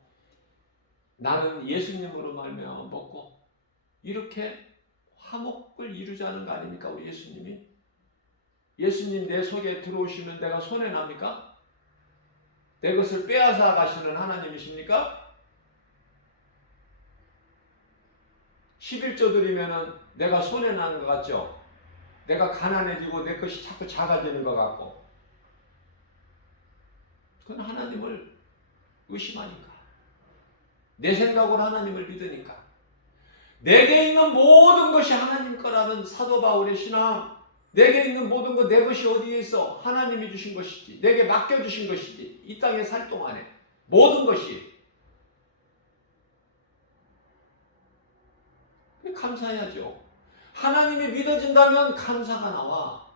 나는 예수님으로 말미암아 먹고 이렇게 화목을 이루자는 거 아닙니까? 우리 예수님이. 예수님 내 속에 들어오시면 내가 손해납니까? 내 것을 빼앗아 가시는 하나님이십니까? 11조 드리면은 내가 손해나는 것 같죠? 내가 가난해지고 내 것이 자꾸 작아지는 것 같고. 그건 하나님을 의심하니까. 내 생각으로 하나님을 믿으니까. 내게 있는 모든 것이 하나님 거라는 사도 바울의 신앙. 내게 있는 모든 것, 내 것이 어디에 있어? 하나님이 주신 것이지. 내게 맡겨주신 것이지. 이 땅에 살 동안에 모든 것이. 감사해야죠. 하나님이 믿어진다면 감사가 나와.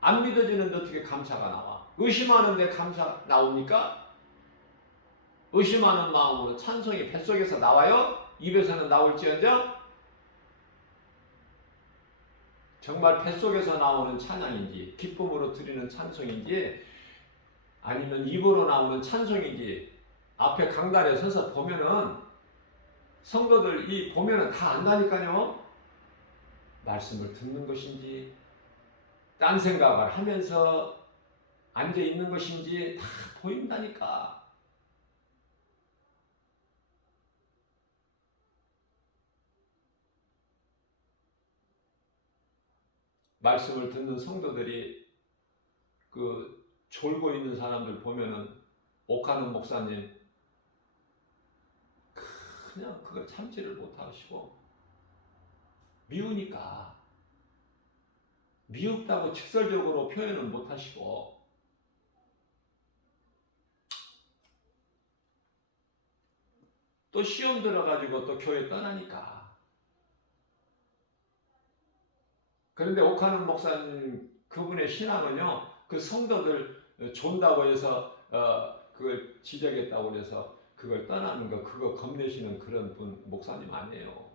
안 믿어지는데 어떻게 감사가 나와? 의심하는데 감사 나옵니까? 의심하는 마음으로 찬송이 뱃속에서 나와요? 입에서는 나올지언정? 정말 뱃속에서 나오는 찬양인지 기쁨으로 드리는 찬송인지 아니면 입으로 나오는 찬송인지 앞에 강단에 서서 보면은 성도들이 보면은 다 안다니까요. 말씀을 듣는 것인지 딴 생각을 하면서 앉아 있는 것인지 다 보인다니까. 말씀을 듣는 성도들이 그 졸고 있는 사람들 보면은 옥하는 목사님 그냥 그걸 참지를 못하시고 미우니까 미흡다고 직설적으로 표현은 못하시고 또 시험 들어가지고 또 교회 떠나니까. 그런데 옥하는 목사님 그분의 신앙은요, 그 성도들 존다고 해서 그걸 지적했다고 해서 그걸 떠나는 거 그거 겁내시는 그런 분 목사님 아니에요.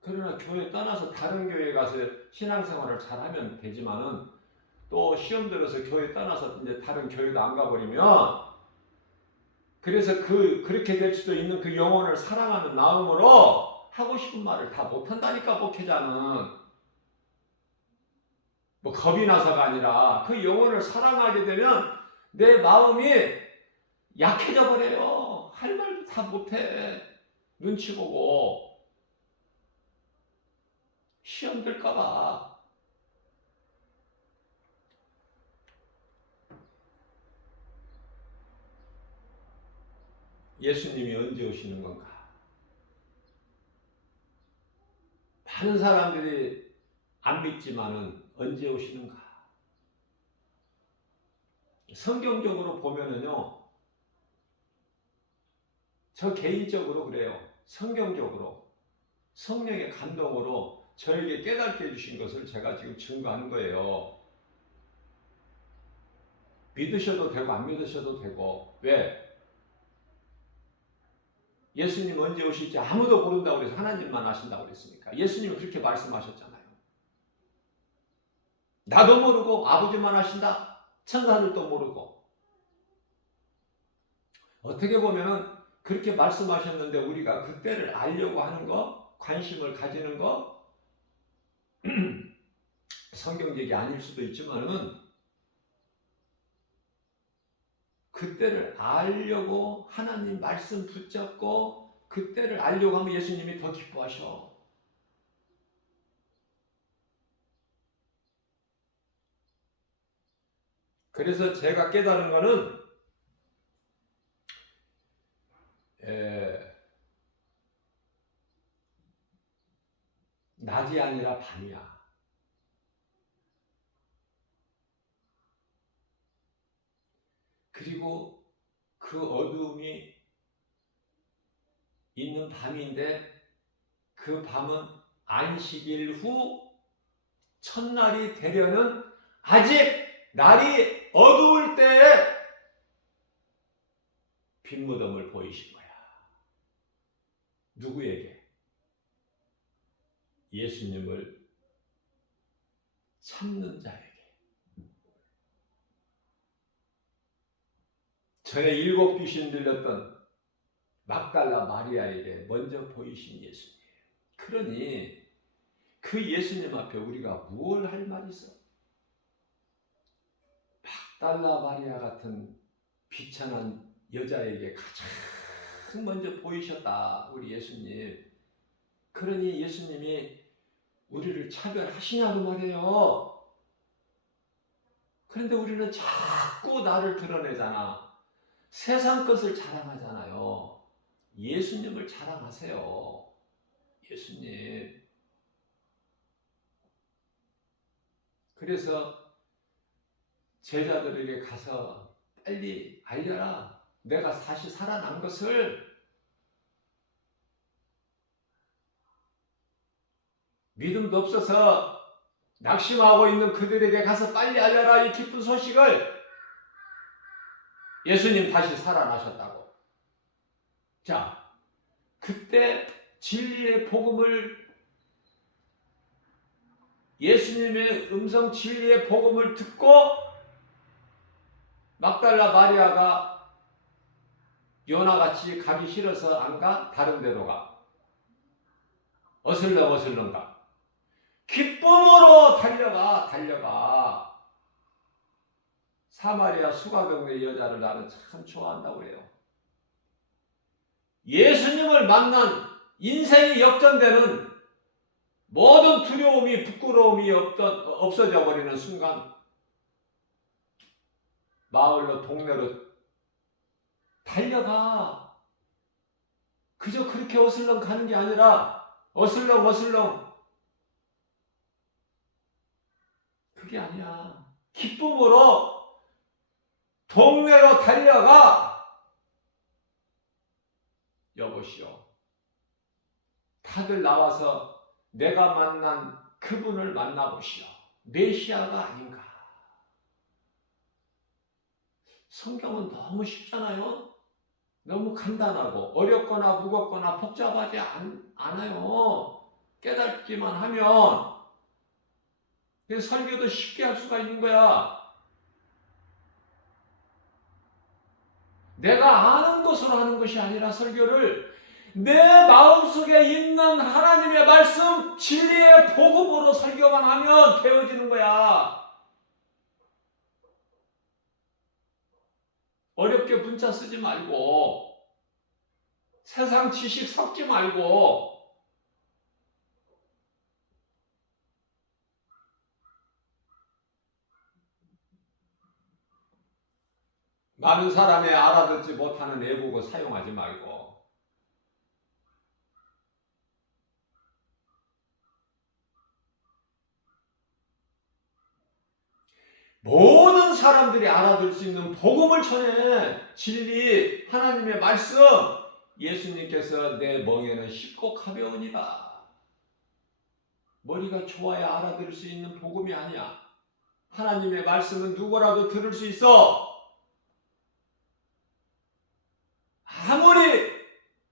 그러나 교회 떠나서 다른 교회 가서 신앙생활을 잘하면 되지만은 또 시험 들어서 교회 떠나서 이제 다른 교회도 안 가버리면 그래서 그렇게 될 수도 있는 그 영혼을 사랑하는 마음으로 하고 싶은 말을 다 못한다니까. 목회자는 뭐 겁이 나서가 아니라 그 영혼을 사랑하게 되면 내 마음이 약해져 버려요. 할 말도 다 못해. 눈치 보고 시험 들까봐. 예수님이 언제 오시는 건가? 많은 사람들이 안 믿지만은 언제 오시는가? 성경적으로 보면은요, 저 개인적으로 그래요. 성경적으로 성령의 감동으로 저에게 깨닫게 해주신 것을 제가 지금 증거하는 거예요. 믿으셔도 되고 안 믿으셔도 되고. 왜? 예수님 언제 오실지 아무도 모른다고 그래서 하나님만 아신다고 그랬습니까? 예수님은 그렇게 말씀하셨잖아요. 나도 모르고 아버지만 아신다. 천사들도 모르고. 어떻게 보면은 그렇게 말씀하셨는데 우리가 그때를 알려고 하는 거, 관심을 가지는 거, 성경적이 아닐 수도 있지만은 그때를 알려고 하나님 말씀 붙잡고 그때를 알려고 하면 예수님이 더 기뻐하셔. 그래서 제가 깨달은 거는 낮이 아니라 밤이야. 그리고 그 어두움이 있는 밤인데 그 밤은 안식일 후 첫날이 되려는 아직 날이 어두울 때에 빈무덤을 보이신 거야. 누구에게? 예수님을 찾는 자에게. 전에 7 귀신 들렸던 막달라 마리아에게 먼저 보이신 예수님. 그러니 그 예수님 앞에 우리가 무엇을 할 말이 있어? 막달라 마리아 같은 비천한 여자에게 가장 먼저 보이셨다. 우리 예수님. 그러니 예수님이 우리를 차별하시냐고 말이에요. 그런데 우리는 자꾸 나를 드러내잖아. 세상 것을 자랑하잖아요. 예수님을 자랑하세요. 예수님. 그래서 제자들에게 가서 빨리 알려라. 내가 다시 살아난 것을. 믿음도 없어서 낙심하고 있는 그들에게 가서 빨리 알려라. 이 기쁜 소식을. 예수님 다시 살아나셨다고. 자, 그때 진리의 복음을 예수님의 음성 진리의 복음을 듣고 막달라 마리아가 요나같이 가기 싫어서 안 가? 다른 데로 가. 어슬렁 가. 기쁨으로 달려가. 사마리아 수가경의 여자를 나는 참 좋아한다고 해요. 예수님을 만난 인생이 역전되는 모든 두려움이 부끄러움이 없어져 버리는 순간 마을로 동네로 달려가. 그저 그렇게 어슬렁 가는 게 아니라 어슬렁 그게 아니야. 기쁨으로 동네로 달려가. 여보시오, 다들 나와서 내가 만난 그분을 만나보시오. 메시아가 아닌가. 성경은 너무 쉽잖아요. 너무 간단하고 어렵거나 무겁거나 복잡하지 않아요. 깨닫기만 하면 설교도 쉽게 할 수가 있는 거야. 내가 아는 것으로 하는 것이 아니라 설교를 내 마음속에 있는 하나님의 말씀 진리의 복음으로 설교만 하면 되어지는 거야. 어렵게 문자 쓰지 말고 세상 지식 섞지 말고 많은 사람이 알아듣지 못하는 외국어 사용하지 말고 모든 사람들이 알아들 수 있는 복음을 전해. 진리, 하나님의 말씀. 예수님께서 내 멍에는 쉽고 가벼우니라. 머리가 좋아야 알아들을 수 있는 복음이 아니야. 하나님의 말씀은 누구라도 들을 수 있어. 아무리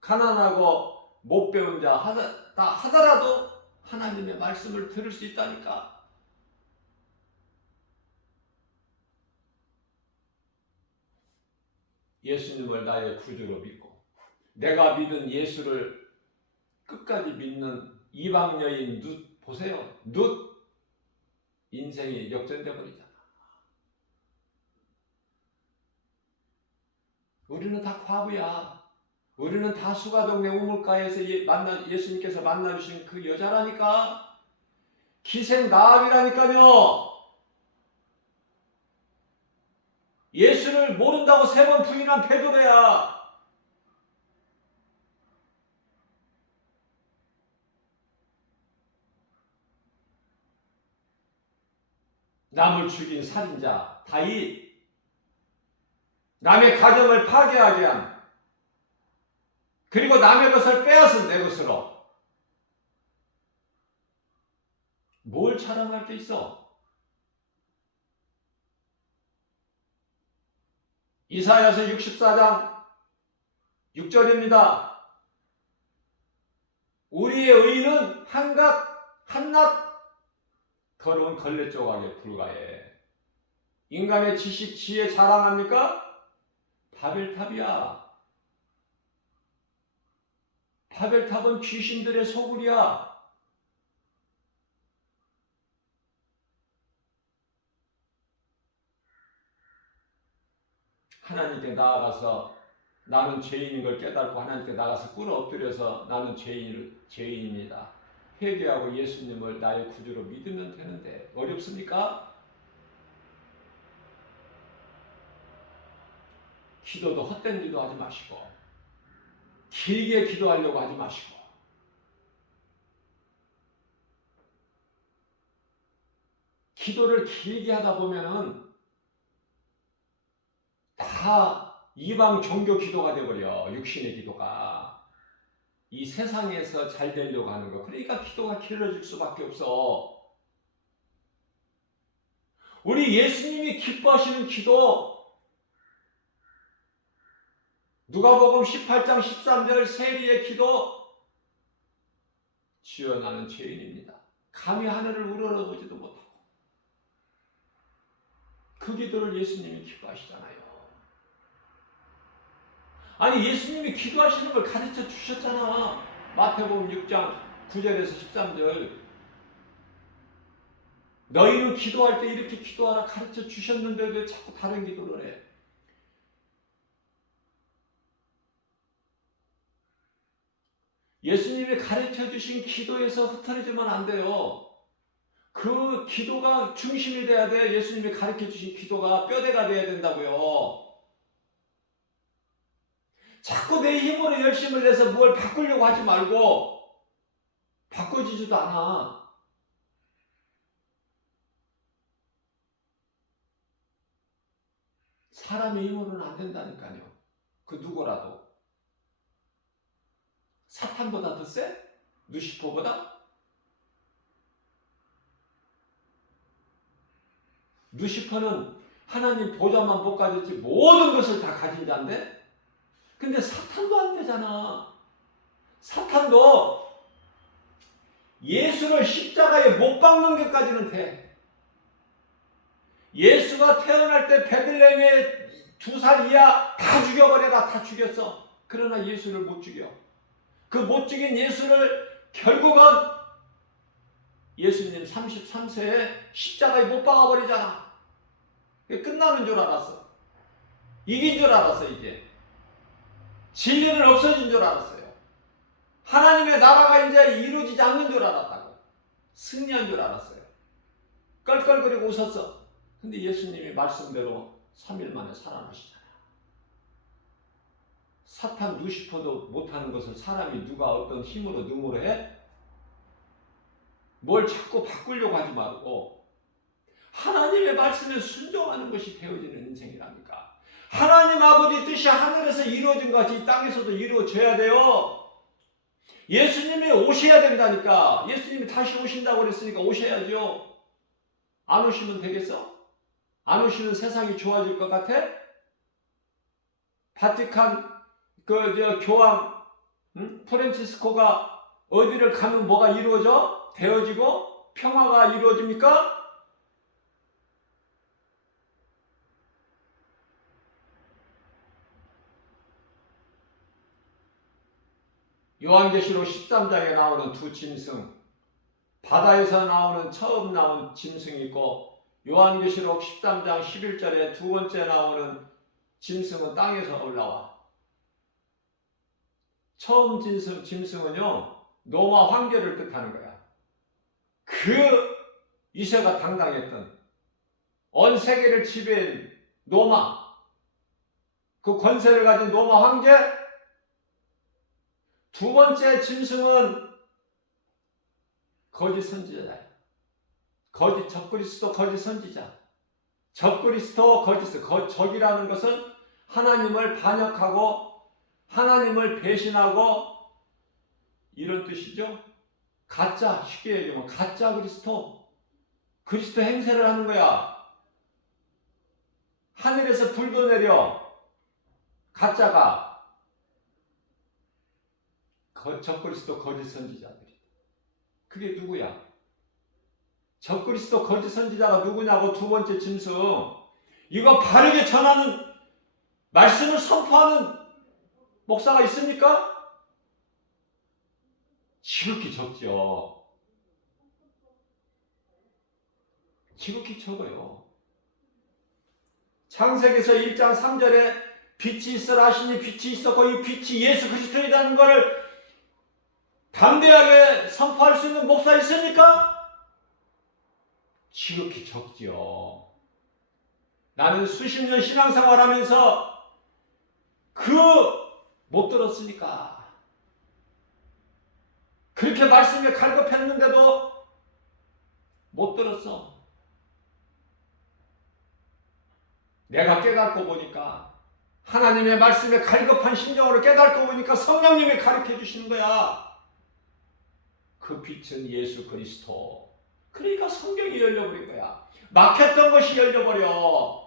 가난하고 못 배운 자 하더라도 하나님의 말씀을 들을 수 있다니까. 예수님을 나의 구주로 믿고 내가 믿은 예수를 끝까지 믿는 이방 여인 룻 보세요. 룻 인생이 역전돼 버리잖아. 우리는 다 과부야. 우리는 다 수가동네 우물가에서 예수님께서 만나주신 그 여자라니까. 기생나합이라니까요. 예수를 모른다고 3번 부인한 베드로야. 남을 죽인 살인자 다윗, 남의 가정을 파괴하게 한, 그리고 남의 것을 빼앗은 내 것으로. 뭘 자랑할 게 있어? 이사야서 64장 6절입니다. 우리의 의는 한낱 더러운 걸레 조각에 불과해. 인간의 지식, 지혜 자랑합니까? 바벨탑이야. 바벨탑은 귀신들의 소굴이야. 하나님께 나아가서 나는 죄인인 걸 깨닫고 하나님께 나가서 꿇어 엎드려서 나는 죄인입니다. 회개하고 예수님을 나의 구주로 믿으면 되는데 어렵습니까? 기도도 헛된 기도하지 마시고 길게 기도하려고 하지 마시고 기도를 길게 하다 보면은 다 이방 종교 기도가 되어버려. 육신의 기도가. 이 세상에서 잘 되려고 하는 거. 그러니까 기도가 길어질 수밖에 없어. 우리 예수님이 기뻐하시는 기도, 누가복음 18장 13절 세리의 기도, 주여 나는 죄인입니다. 감히 하늘을 우러러보지도 못하고 그 기도를 예수님이 기뻐하시잖아요. 아니 예수님이 기도하시는 걸 가르쳐 주셨잖아. 마태복음 6장 9절에서 13절. 너희는 기도할 때 이렇게 기도하라 가르쳐 주셨는데 왜 자꾸 다른 기도를 해? 예수님이 가르쳐 주신 기도에서 흩어지면 안 돼요. 그 기도가 중심이 돼야 돼. 예수님이 가르쳐 주신 기도가 뼈대가 돼야 된다고요. 자꾸 내 힘으로 열심을 내서 뭘 바꾸려고 하지 말고 바꿔지지도 않아. 사람의 힘으로는 안 된다니까요. 그 누구라도. 사탄보다 더 세? 루시퍼보다? 루시퍼는 하나님 보좌만 못 가졌지 모든 것을 다 가진 자인데? 근데 사탄도 안 되잖아. 사탄도 예수를 십자가에 못 박는 것까지는 돼. 예수가 태어날 때 베들레헴에 2살 이하 다 죽여버려라. 다 죽였어. 그러나 예수를 못 죽여. 그 못 죽인 예수를 결국은 예수님 33세에 십자가에 못 박아버리잖아. 끝나는 줄 알았어. 이긴 줄 알았어. 이제 진리는 없어진 줄 알았어요. 하나님의 나라가 이제 이루어지지 않는 줄 알았다고. 승리한 줄 알았어요. 껄껄거리고 웃었어. 근데 예수님이 말씀대로 3일 만에 살아나시잖아요. 사탄 루시퍼도 못하는 것을 사람이 누가 어떤 힘으로 능으로 해? 뭘 자꾸 바꾸려고 하지 말고 하나님의 말씀에 순종하는 것이 되어지는 인생이랍니까? 하나님 아버지 뜻이 하늘에서 이루어진 것 같이 이 땅에서도 이루어져야 돼요. 예수님이 오셔야 된다니까. 예수님이 다시 오신다고 그랬으니까 오셔야죠. 안 오시면 되겠어? 안 오시면 세상이 좋아질 것 같아? 바티칸 교황 프란치스코가 어디를 가면 뭐가 이루어져? 되어지고 평화가 이루어집니까? 요한계시록 13장에 나오는 두 짐승, 바다에서 나오는 처음 나온 짐승이 있고 요한계시록 13장 11절에 두 번째 나오는 짐승은 땅에서 올라와. 처음 짐승은요 노마 황제를 뜻하는 거야. 그 이세가 당당했던 온 세계를 지배한 노마, 그 권세를 가진 노마 황제. 두 번째 짐승은 거짓 선지자야. 거짓 적그리스도 거짓 선지자. 적그리스도 거짓. 적이라는 것은 하나님을 반역하고 하나님을 배신하고 이런 뜻이죠. 가짜, 쉽게 얘기하면 가짜 그리스도. 그리스도 행세를 하는 거야. 하늘에서 불도 내려. 가짜가. 적그리스도 거짓 선지자들이. 그게 누구야? 적그리스도 거짓 선지자가 누구냐고. 두 번째 짐승. 이거 바르게 전하는, 말씀을 선포하는 목사가 있습니까? 지극히 적죠. 지극히 적어요. 창세기에서 1장 3절에 빛이 있으라 하시니 빛이 있었고 이 빛이 예수 그리스도이라는 것을 담대하게 선포할 수 있는 목사 있습니까? 지극히 적죠. 나는 수십 년 신앙생활하면서 못 들었으니까. 그렇게 말씀에 갈급했는데도 못 들었어. 내가 깨닫고 보니까 하나님의 말씀에 갈급한 심정으로 깨닫고 보니까 성령님이 가르쳐 주시는 거야. 그 빛은 예수 그리스도. 그러니까 성경이 열려버린 거야. 막혔던 것이 열려버려.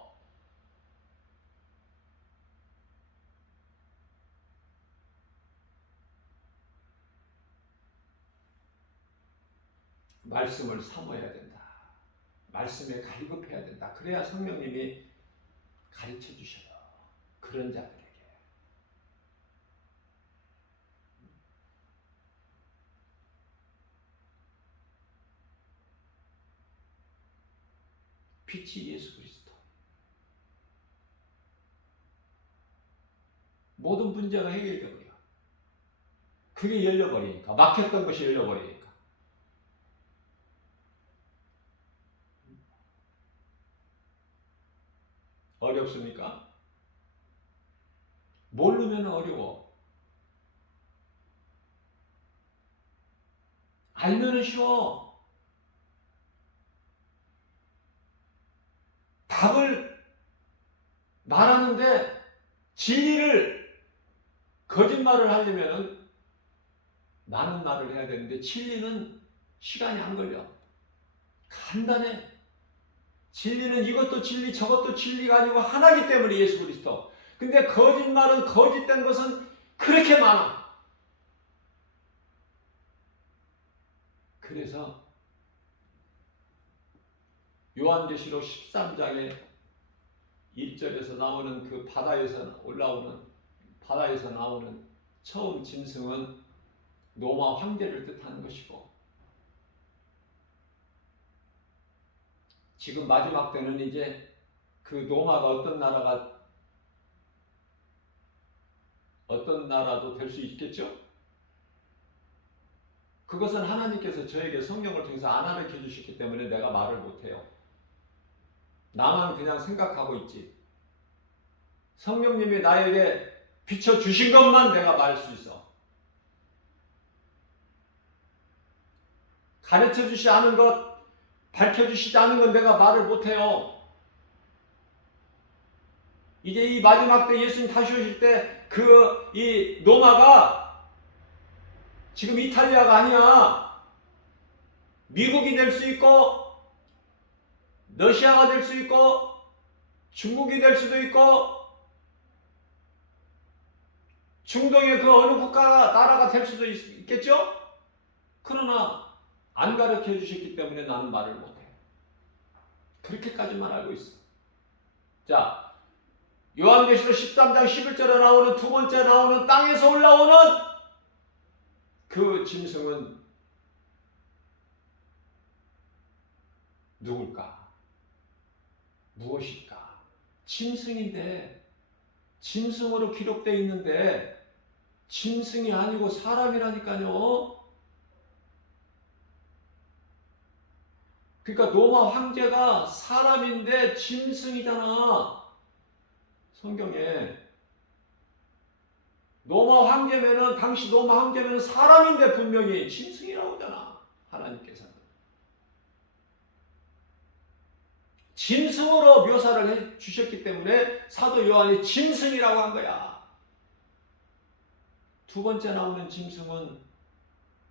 말씀을 사모해야 된다. 말씀에 갈급해야 된다. 그래야 성령님이 가르쳐 주셔요. 그런 자들에게. 빛이 예수 그리스도. 모든 문제가 해결되고요. 그게 열려버리니까. 막혔던 것이 열려버리니까. 어렵습니까? 모르면 어려워. 알면은 쉬워. 답을 말하는데 진리를 거짓말을 하려면 많은 말을 해야 되는데 진리는 시간이 안 걸려. 간단해. 진리는 이것도 진리 저것도 진리가 아니고 하나이기 때문에 예수 그리스도. 근데 거짓말은 거짓된 것은 그렇게 많아. 그래서 요한계시록 13장에 1절에서 나오는 그 바다에서 나오는 처음 짐승은 노마 황제를 뜻하는 것이고, 지금 마지막 때는 이제 그 노마가 어떤 나라도 될 수 있겠죠? 그것은 하나님께서 저에게 성령을 통해서 안 가르쳐 주셨기 때문에 내가 말을 못해요. 나만 그냥 생각하고 있지. 성령님이 나에게 비춰주신 것만 내가 말할 수 있어. 가르쳐 주시지 않은 것, 밝혀주시지 않은 건 내가 말을 못해요. 이제 이 마지막 때 예수님 다시 오실 때 이 노마가 지금 이탈리아가 아니야. 미국이 될 수 있고 러시아가 될 수 있고 중국이 될 수도 있고 중동의 그 어느 나라가 될 수도 있겠죠? 그러나 안 가르쳐 주셨기 때문에 나는 말을 못해. 그렇게까지만 알고 있어. 자, 요한계시록 13장 11절에 나오는 두 번째 나오는 땅에서 올라오는 그 짐승은 누굴까? 무엇일까? 짐승인데, 짐승으로 기록되어 있는데 짐승이 아니고 사람이라니까요. 그러니까 노마 황제가 사람인데 짐승이잖아. 성경에 노마 황제면은, 당시 노마 황제면은 사람인데 분명히 짐승이라고 하잖아. 하나님께서는 짐승으로 묘사를 해 주셨기 때문에 사도 요한이 짐승이라고 한 거야. 두 번째 나오는 짐승은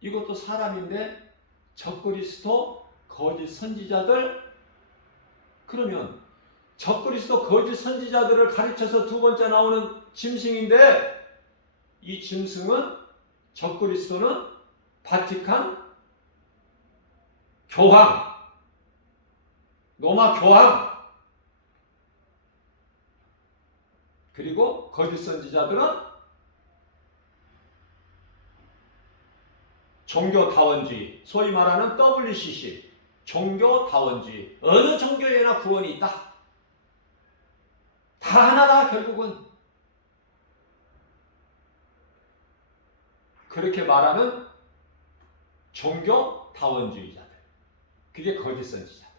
이것도 사람인데 적그리스도, 거짓 선지자들. 그러면 적그리스도, 거짓 선지자들을 가르쳐서 두 번째 나오는 짐승인데, 이 짐승은, 적그리스도는 바티칸 교황, 로마 교황, 그리고 거짓 선지자들은 종교다원주의, 소위 말하는 WCC, 종교다원주의. 어느 종교에나 구원이 있다. 다 하나다. 결국은 그렇게 말하는 종교다원주의자들, 그게 거짓 선지자들.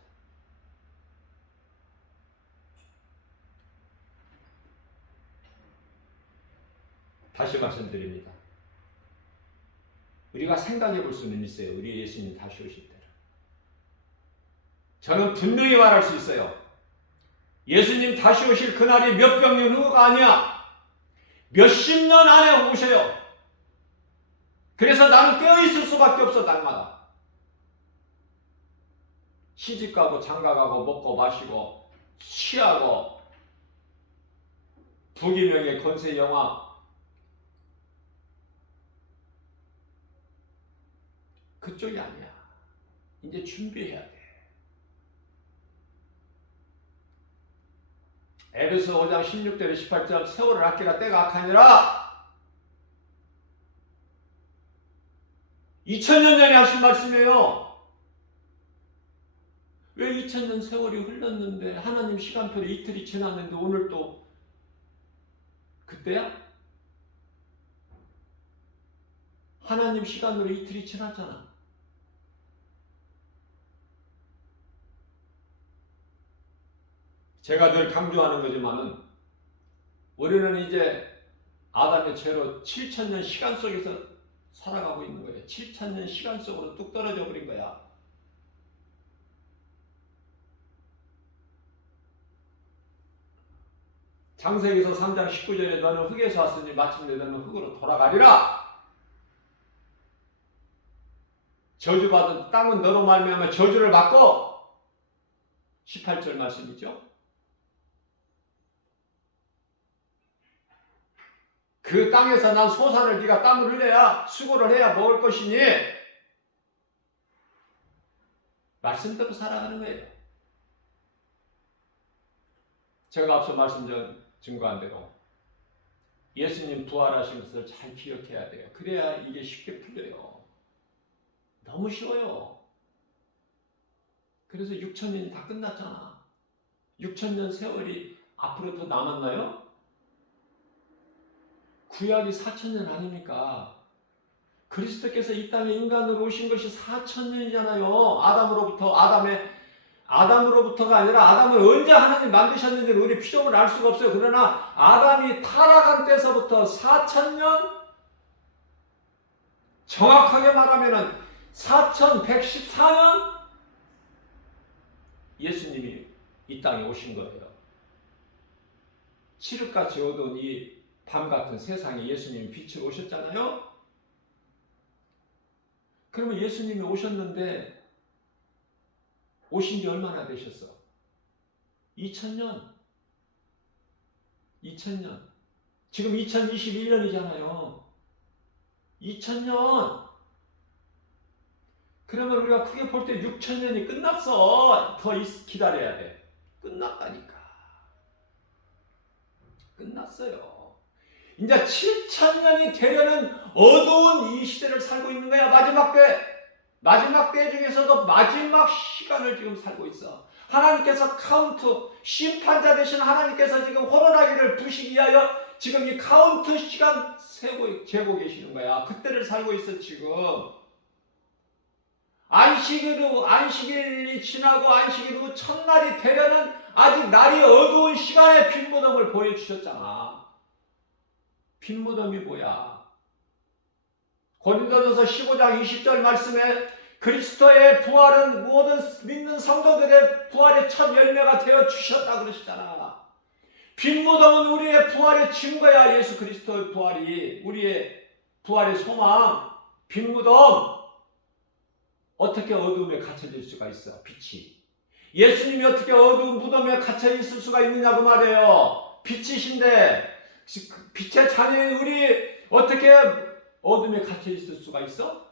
다시 말씀드립니다. 우리가 생각해 볼 수는 있어요. 우리 예수님 다시 오실 때를. 저는 분명히 말할 수 있어요. 예수님 다시 오실 그날이 몇백 년 후가 아니야. 몇십 년 안에 오셔요. 그래서 나는 깨어있을 수밖에 없어. 날마다 시집가고 장가가고 먹고 마시고 취하고 부귀명예 권세 영화, 그쪽이 아니야. 이제 준비해야 돼. 에베소 5장 16절에 18절 세월을 아끼라 때가 악하니라. 2000년 전에 하신 말씀이에요. 왜 2000년 세월이 흘렀는데 하나님 시간표로 이틀이 지났는데 오늘 또 그때야? 하나님 시간으로 이틀이 지났잖아. 제가 늘 강조하는 거지만은 우리는 이제 아담의 죄로 7000년 시간 속에서 살아가고 있는 거예요. 7000년 시간 속으로 뚝 떨어져 버린 거야. 창세기서 3장 19절에 너는 흙에서 왔으니 마침내 너는 흙으로 돌아가리라. 저주받은 땅은 너로 말미암아 저주를 받고 18절 말씀이죠. 그 땅에서 난 소산을 네가 땀을 흘려야 수고를 해야 먹을 것이니 말씀대로 살아가는 거예요. 제가 앞서 증거한 대로 예수님 부활하신 것을 잘 기억해야 돼요. 그래야 이게 쉽게 풀려요. 너무 쉬워요. 그래서 6000년이 다 끝났잖아. 6000년 세월이 앞으로 더 남았나요? 구약이 4000년 아닙니까? 그리스도께서 이 땅에 인간으로 오신 것이 4000년이잖아요. 아담으로부터가 아니라 아담을 언제 하나님 만드셨는지는 우리 피조물 알 수가 없어요. 그러나 아담이 타락한 때서부터 4000년, 정확하게 말하면 4114년 예수님이 이 땅에 오신 거예요. 칠흑같이 어두운 이 밤같은 세상에 예수님이 빛으로 오셨잖아요. 그러면 예수님이 오셨는데 오신 지 얼마나 되셨어? 2000년. 지금 2021년이잖아요. 2000년. 그러면 우리가 크게 볼 때 6000년이 끝났어. 더 기다려야 돼. 끝났다니까. 끝났어요. 이제 7000년이 되려는 어두운 이 시대를 살고 있는 거야. 마지막 때 중에서도 마지막 시간을 지금 살고 있어. 하나님께서 심판자 되신 하나님께서 지금 호련하기를 두시기 위하여 지금 이 카운트 시간 재고 계시는 거야. 그때를 살고 있어 지금. 안식일이 지나고 안식일 후 첫날이 되려는 아직 날이 어두운 시간에 빈무덤을 보여주셨잖아. 빈무덤이 뭐야? 고린도전서 15장 20절 말씀에 그리스도의 부활은 모든 믿는 성도들의 부활의 첫 열매가 되어 주셨다 그러시잖아. 빈무덤은 우리의 부활의 증거야. 예수 그리스도의 부활이 우리의 부활의 소망. 빈무덤. 어떻게 어두움에 갇혀질 수가 있어? 빛이. 예수님이 어떻게 어두운 무덤에 갇혀 있을 수가 있느냐고 말이에요. 빛이신데 빛의 자녀인 우리 어떻게 어둠에 갇혀 있을 수가 있어?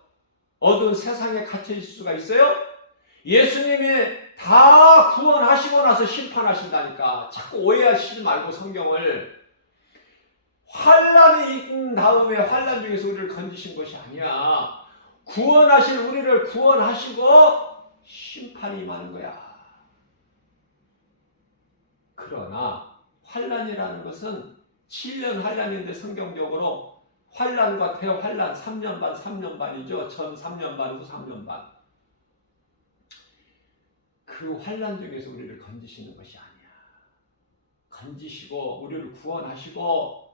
어두운 세상에 갇혀 있을 수가 있어요? 예수님이 다 구원하시고 나서 심판하신다니까. 자꾸 오해하시지 말고 성경을. 환란이 있는 다음에 환란 중에서 우리를 건지신 것이 아니야. 구원하실 우리를 구원하시고 심판이 임하는 거야. 그러나 환란이라는 것은 7년 환란인데 성경적으로 환란과 대환란 3년 반이죠. 전 3년 반, 후 3년 반. 그 환란 중에서 우리를 건지시는 것이 아니야. 건지시고 우리를 구원하시고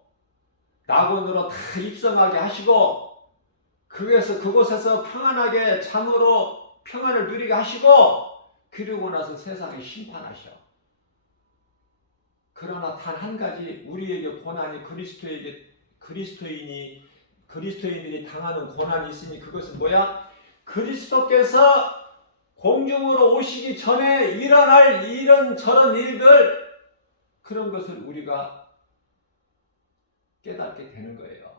낙원으로 다 입성하게 하시고 그곳에서 평안하게 잠으로 평안을 누리게 하시고 그리고 나서 세상에 심판하셔. 그러나 단 한 가지 우리에게 고난이 그리스도인들이 당하는 고난이 있으니 그것은 뭐야? 그리스도께서 공중으로 오시기 전에 일어날 이런저런 일들 그런 것을 우리가 깨닫게 되는 거예요.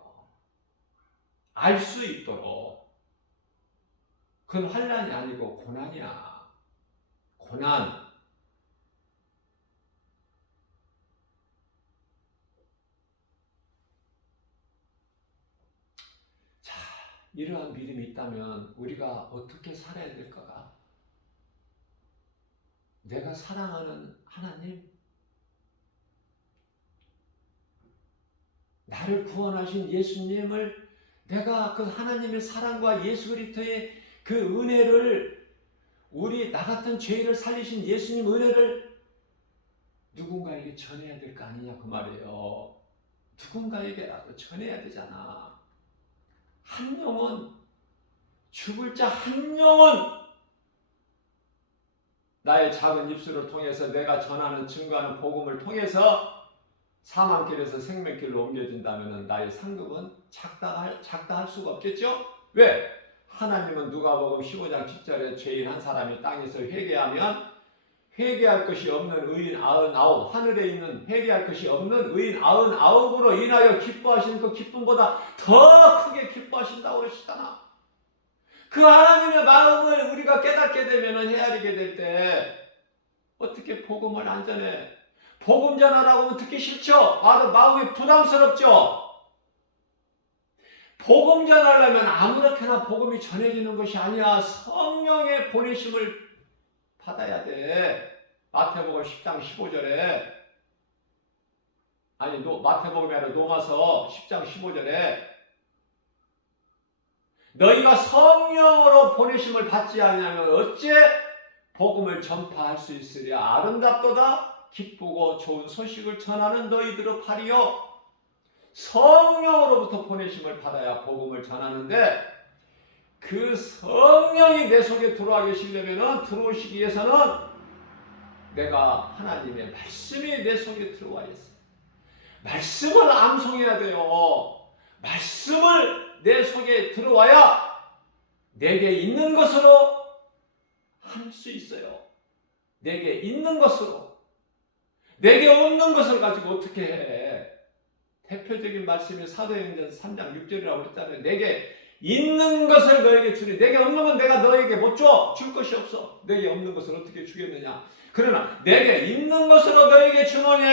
알 수 있도록. 그건 환난이 아니고 고난이야. 고난. 자, 이러한 믿음이 있다면 우리가 어떻게 살아야 될까가? 내가 사랑하는 하나님, 나를 구원하신 예수님을, 내가 그 하나님의 사랑과 예수 그리스도의 그 은혜를, 우리 나 같은 죄인을 살리신 예수님 은혜를 누군가에게 전해야 될 거 아니냐 그 말이에요. 누군가에게라도 전해야 되잖아. 한 영혼, 죽을 자 한 영혼, 나의 작은 입술을 통해서 내가 전하는 증거하는 복음을 통해서 사망길에서 생명길로 옮겨진다면 나의 상급은 작다할 수가 없겠죠? 왜? 하나님은 누가복음 15장 10절에 죄인 한 사람이 땅에서 회개하면 회개할 것이 없는 의인 99, 하늘에 있는 회개할 것이 없는 의인 99으로 인하여 기뻐하시는 그 기쁨보다 더 크게 기뻐하신다고 그러시잖아. 그 하나님의 마음을 우리가 깨닫게 되면, 헤아리게 될 때 어떻게 복음을 안 전해? 복음 전하라고 하면 듣기 싫죠? 마음이 부담스럽죠? 복음 전하려면 아무렇게나 복음이 전해지는 것이 아니야. 성령의 보내심을 받아야 돼. 마태복음 10장 15절에, 아니 마태복음이 아니라 로마서 10장 15절에 너희가 성령으로 보내심을 받지 않으면 어째 복음을 전파할 수 있으랴. 아름답도다 기쁘고 좋은 소식을 전하는 너희들의 팔이요. 성령으로부터 보내심을 받아야 복음을 전하는데, 그 성령이 내 속에 들어와 계시려면, 들어오시기 위해서는 내가 하나님의 말씀이 내 속에 들어와 있어요. 말씀을 암송해야 돼요. 말씀을 내 속에 들어와야 내게 있는 것으로 할 수 있어요. 내게 있는 것으로. 내게 없는 것을 가지고 어떻게 해? 대표적인 말씀이 사도행전 3장 6절이라고 그랬잖아요. 내게 있는 것을 너에게 주니, 내게 없는 건 내가 너에게 못 줘. 줄 것이 없어. 내게 없는 것을 어떻게 주겠느냐. 그러나 내게 있는 것으로 너에게 주노니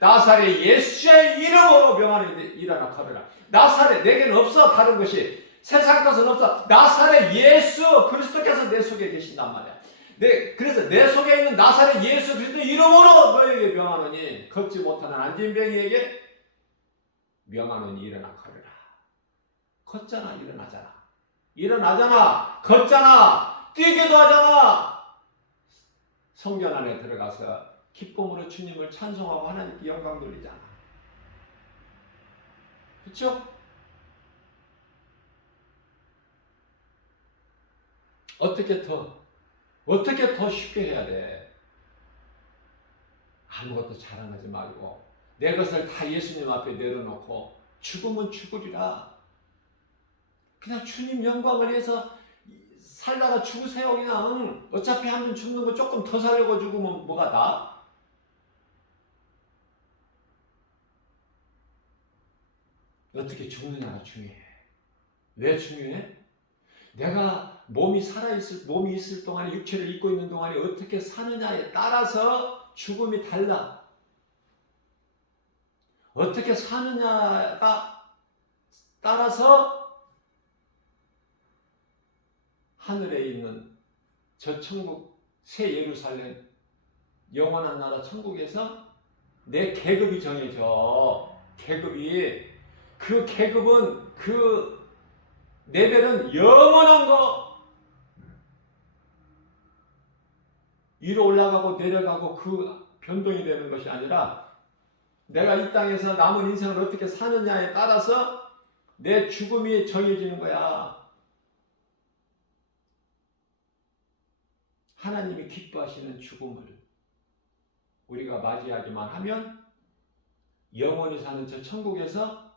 나사렛 예수의 이름으로 명하니 일어나 걸으라. 나사렛, 내게는 없어 다른 것이. 세상 것은 없어. 나사렛 예수 그리스도께서 내 속에 계신단 말이야. 그래서 내 속에 있는 나사렛 예수 그리스도 이름으로 너에게 명하노니, 걷지 못하는 안진뱅이에게 명하노니 일어나 걸으라. 걷잖아, 일어나잖아. 일어나잖아, 걷잖아, 뛰기도 하잖아. 성전 안에 들어가서 기쁨으로 주님을 찬송하고 하나님께 영광 돌리잖아. 그렇죠? 어떻게 더 쉽게 해야 돼? 아무것도 자랑하지 말고 내 것을 다 예수님 앞에 내려놓고 죽으면 죽으리라. 그냥 주님 영광을 위해서 살다가 죽으세요. 그냥 어차피 한 번 죽는 거 조금 더 살려고 죽으면 뭐가 나? 어떻게 죽느냐가 중요해. 왜 중요해? 내가 몸이 있을 동안에, 육체를 입고 있는 동안에 어떻게 사느냐에 따라서 죽음이 달라. 어떻게 사느냐가 따라서 하늘에 있는 저 천국, 새 예루살렘, 영원한 나라 천국에서 내 계급이 정해져. 그 계급은, 그 레벨은 영원한 거. 위로 올라가고 내려가고 그 변동이 되는 것이 아니라, 내가 이 땅에서 남은 인생을 어떻게 사느냐에 따라서 내 죽음이 정해지는 거야. 하나님이 기뻐하시는 죽음을 우리가 맞이하기만 하면 영원히 사는 저 천국에서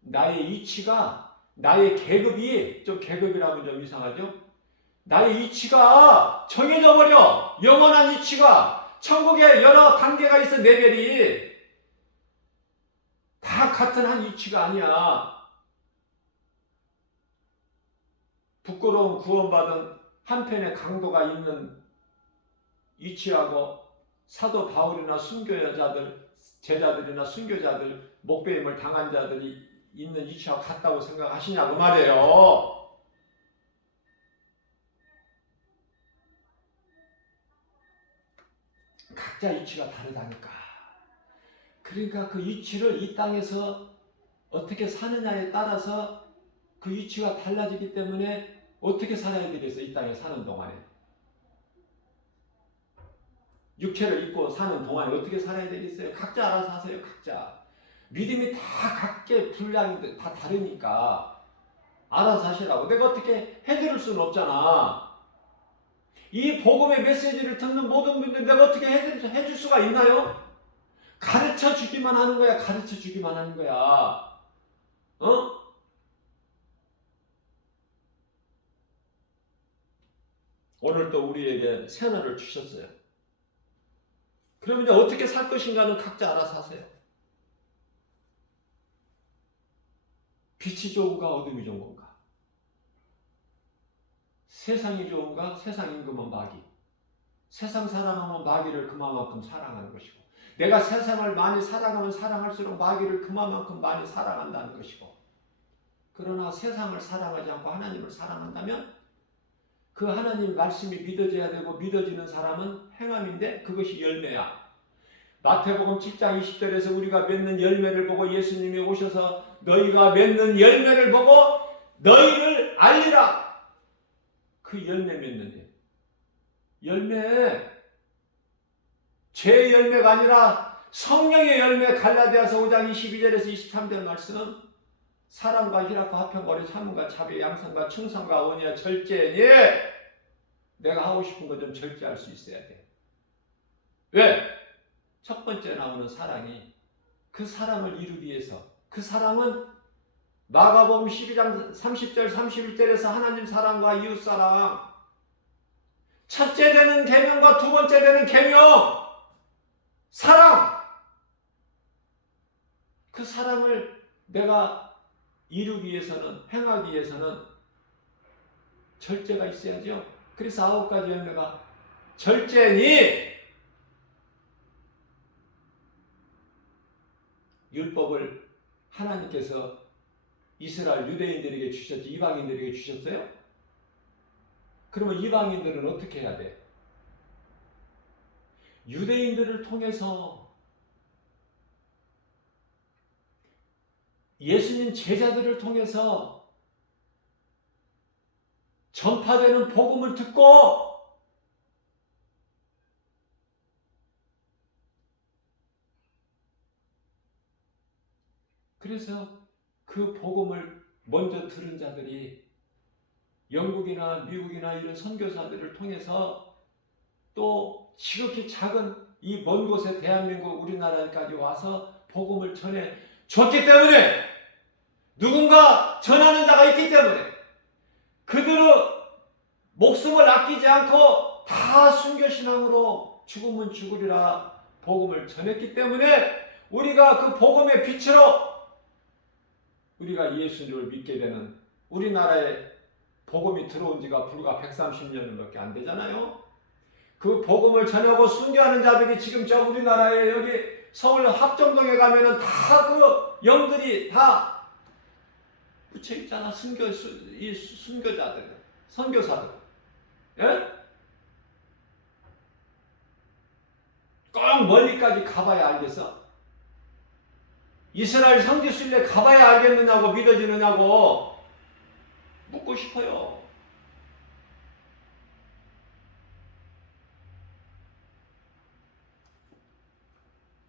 나의 이치가, 나의 계급이, 좀 계급이라면 좀 이상하죠? 나의 이치가 정해져 버려. 영원한 이치가. 천국에 여러 단계가 있어. 레벨이 다 같은 한 이치가 아니야. 부끄러운 구원받은 한편에 강도가 있는 위치하고 사도 바울이나 순교자들, 제자들이나 순교자들, 목배임을 당한 자들이 있는 위치하고 같다고 생각하시냐고 말이에요. 각자 위치가 다르다니까. 그러니까 그 위치를 이 땅에서 어떻게 사느냐에 따라서 그 위치가 달라지기 때문에 어떻게 살아야 되겠어요? 이 땅에 사는 동안에. 육체를 입고 사는 동안에 어떻게 살아야 되겠어요? 각자 알아서 하세요. 각자. 믿음이 다 각계 분량이 다 다르니까 알아서 하시라고. 내가 어떻게 해드릴 수는 없잖아. 이 복음의 메시지를 듣는 모든 분들 내가 어떻게 해줄 수가 있나요? 가르쳐 주기만 하는 거야. 가르쳐 주기만 하는 거야. 어? 오늘 또 우리에게 새날을 주셨어요. 그러면 이제 어떻게 살 것인가는 각자 알아서 하세요. 빛이 좋은가 어둠이 좋은 건가? 세상이 좋은가? 세상 임금은 마귀. 세상 사랑하면 마귀를 그만큼 사랑하는 것이고, 내가 세상을 많이 사랑하면 사랑할수록 마귀를 그만큼 많이 사랑한다는 것이고, 그러나 세상을 사랑하지 않고 하나님을 사랑한다면 그 하나님 말씀이 믿어져야 되고, 믿어지는 사람은 행함인데 그것이 열매야. 마태복음 7장 20절에서 우리가 맺는 열매를 보고 예수님이 오셔서 너희가 맺는 열매를 보고 너희를 알리라. 그 열매 맺는 일. 열매, 죄의 열매가 아니라 성령의 열매. 갈라디아서 5장 22절에서 23절 말씀. 사랑과 희락과 화평과 오래 참음과 자비 양선과 충성과 온유와 절제니. 내가 하고 싶은 거 좀 절제할 수 있어야 돼. 왜? 첫 번째 나오는 사랑이, 그 사랑을 이루기 위해서, 그 사랑은 마가복음 12장 30절 31절에서 하나님 사랑과 이웃 사랑, 첫째 되는 계명과 두 번째 되는 계명, 사랑. 그 사랑을 내가 이루기 위해서는, 행하기 위해서는 절제가 있어야죠. 그래서 9가지 열매가 절제니, 율법을 하나님께서 이스라엘 유대인들에게 주셨지 이방인들에게 주셨어요? 그러면 이방인들은 어떻게 해야 돼? 유대인들을 통해서 예수님 제자들을 통해서 전파되는 복음을 듣고 그래서 그 복음을 먼저 들은 자들이 영국이나 미국이나 이런 선교사들을 통해서 또 지극히 작은 이 먼 곳에 대한민국 우리나라까지 와서 복음을 전해 줬기 때문에, 누군가 전하는 자가 있기 때문에 그들의 목숨을 아끼지 않고 다 순교신앙으로 죽으면 죽으리라 복음을 전했기 때문에 우리가 그 복음의 빛으로 우리가 예수를 믿게 되는, 우리나라에 복음이 들어온 지가 불과 130년밖에 안 되잖아요. 그 복음을 전하고 순교하는 자들이 지금 저 우리나라에 여기 서울 합정동에 가면은 다 그 영들이 다 붙여 있잖아. 이 순교자들, 선교사들. 예? 꼭 멀리까지 가봐야 알겠어? 이스라엘 성지순례 가봐야 알겠느냐고, 믿어지느냐고 묻고 싶어요.